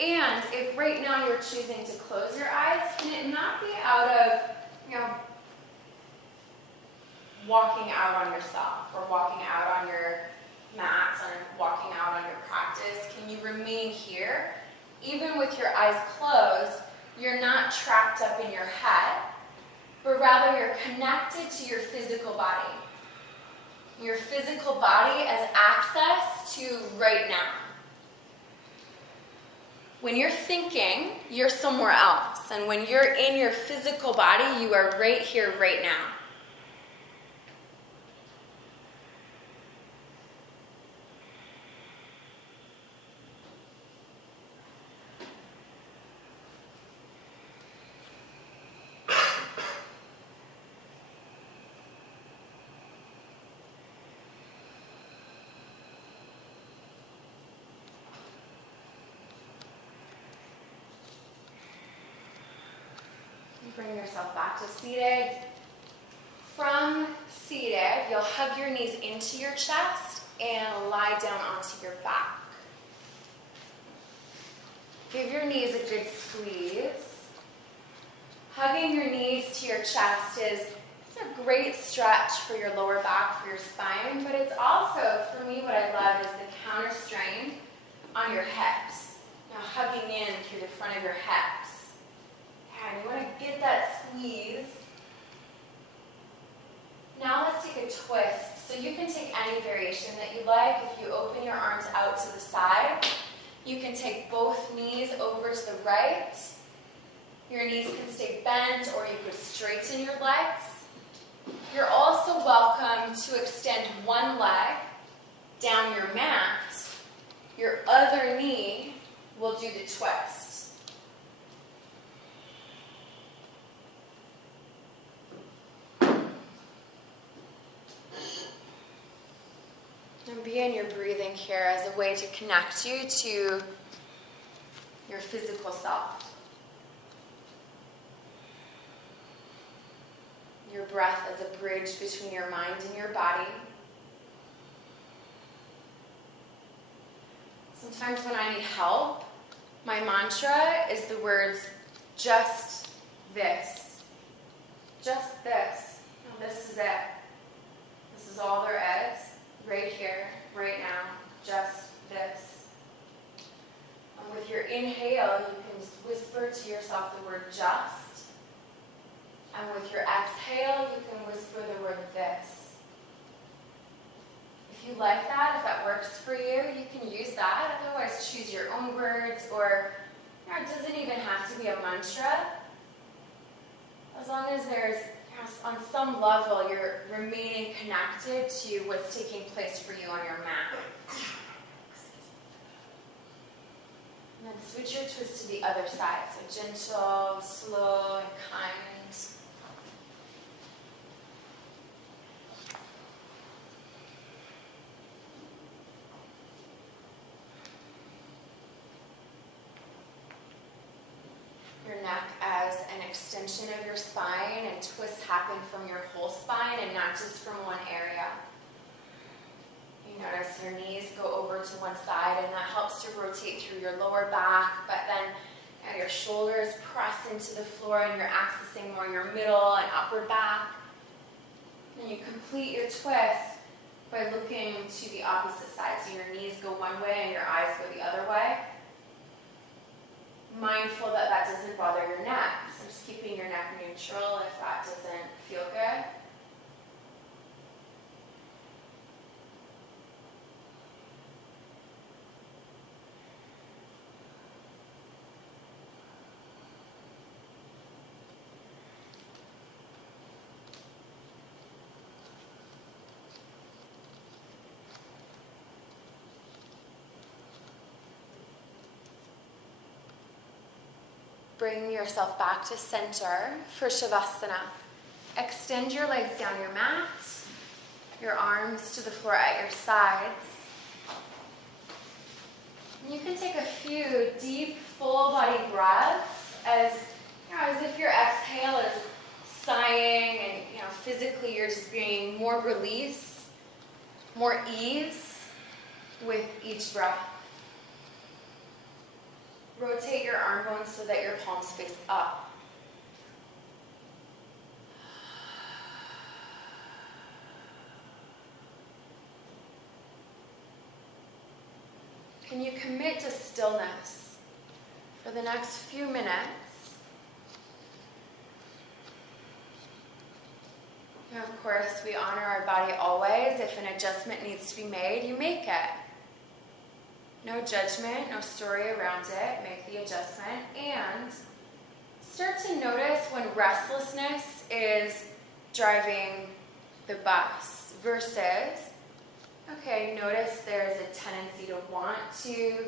And if right now you're choosing to close your eyes, can it not be out of, walking out on yourself or walking out on your mats or walking out on your practice? Can you remain here? Even with your eyes closed, you're not trapped up in your head, but rather you're connected to your physical body. Your physical body as access to right now. When you're thinking, you're somewhere else. And when you're in your physical body, you are right here, right now. Bring yourself back to seated. From seated, you'll hug your knees into your chest and lie down onto your back. Give your knees a good squeeze. Hugging your knees to your chest is a great stretch for your lower back, for your spine, but it's also, for me, what I love is the counter strain on your hips. Now hugging in through the front of your hips. And you want to get that squeeze. Now let's take a twist. So you can take any variation that you like. If you open your arms out to the side, you can take both knees over to the right. Your knees can stay bent, or you could straighten your legs. You're also welcome to extend one leg down your mat. Your other knee will do the twist. And be in your breathing here as a way to connect you to your physical self. Your breath as a bridge between your mind and your body. Sometimes when I need help, my mantra is the words, just this. Just this. Now, this is it. This is all there is. Right here, right now. Just this. And with your inhale, you can whisper to yourself the word just. And with your exhale, you can whisper the word this. If you like that, if that works for you, you can use that. Otherwise, choose your own words, or it doesn't even have to be a mantra. As long as there's, on some level, you're remaining connected to what's taking place for you on your mat. And then switch your twist to the other side. So gentle, slow, and kind. Your neck as an extension of your spine, and twists happen from your whole spine and not just from one area. You notice your knees go over to one side, and that helps to rotate through your lower back, but then your shoulders press into the floor and you're accessing more your middle and upper back. And you complete your twist by looking to the opposite side. So your knees go one way and your eyes go the other way. Mindful that that doesn't bother your neck. So just keeping your neck neutral if that doesn't feel good. Bring yourself back to center for Shavasana. Extend your legs down your mat, your arms to the floor at your sides. And you can take a few deep, full body breaths as if your exhale is sighing and physically you're just being more release, more ease with each breath. Rotate your arm bones so that your palms face up. Can you commit to stillness for the next few minutes? And of course, we honor our body always. If an adjustment needs to be made, you make it. No judgment, no story around it. Make the adjustment and start to notice when restlessness is driving the bus versus, notice there's a tendency to want to,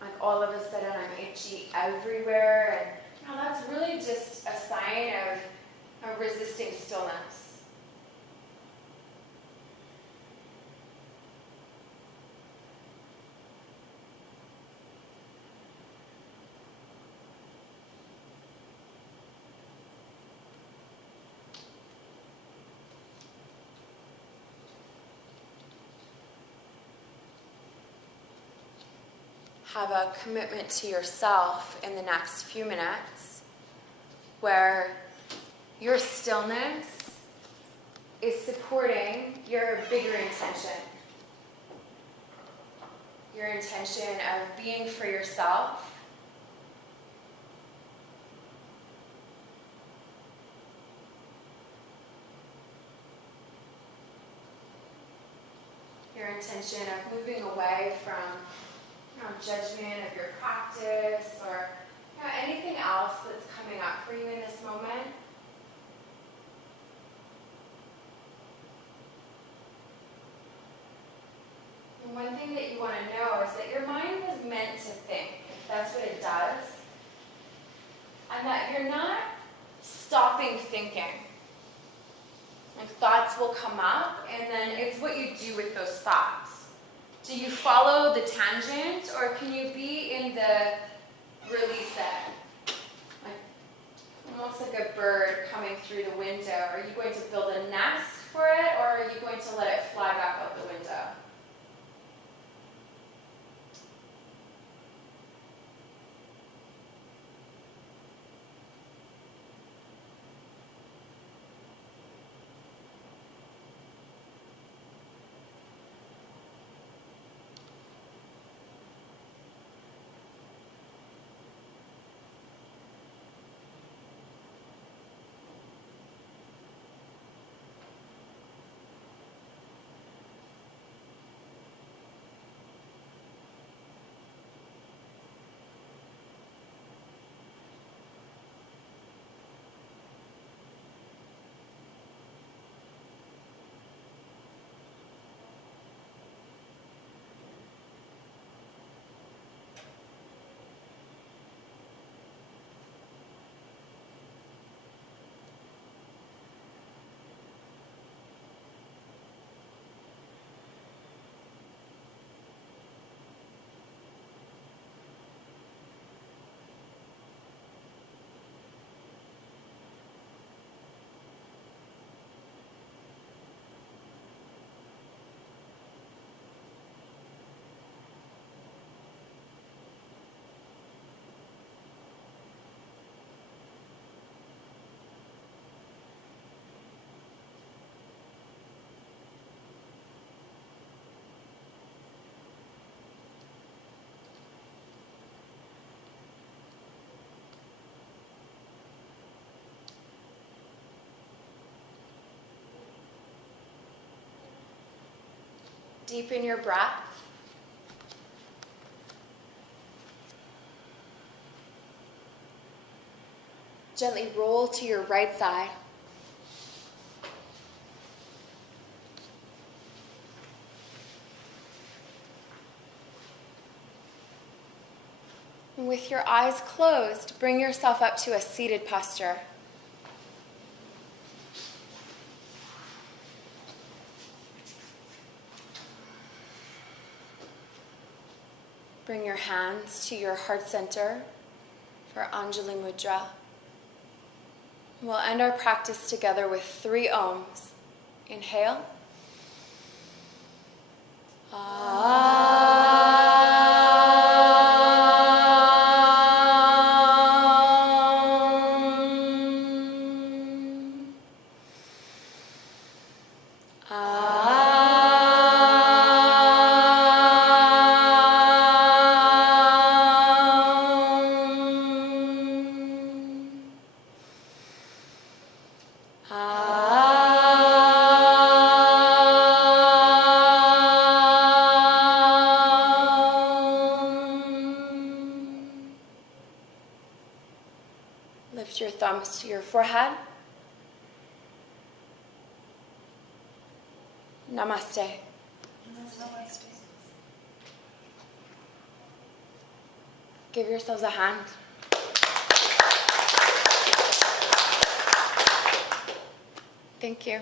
like all of a sudden I'm itchy everywhere. And that's really just a sign of resisting stillness. Have a commitment to yourself in the next few minutes where your stillness is supporting your bigger intention. Your intention of being for yourself. Your intention of moving away from judgment of your practice or anything else that's coming up for you in this moment. And one thing that you want to know is that your mind was meant to think. That's what it does. And that you're not stopping thinking. Like thoughts will come up, and then it's what you do with those thoughts. Do you follow the tangent, or can you be in the release it? Like, almost like a bird coming through the window. Are you going to build a nest for it, or are you going to let it fly back out the window? Deepen your breath. Gently roll to your right side. And with your eyes closed, bring yourself up to a seated posture. Bring your hands to your heart center for Anjali Mudra. We'll end our practice together with 3 Oms. Inhale. Lift your thumbs to your forehead. Namaste. Namaste. Give yourselves a hand. Thank you.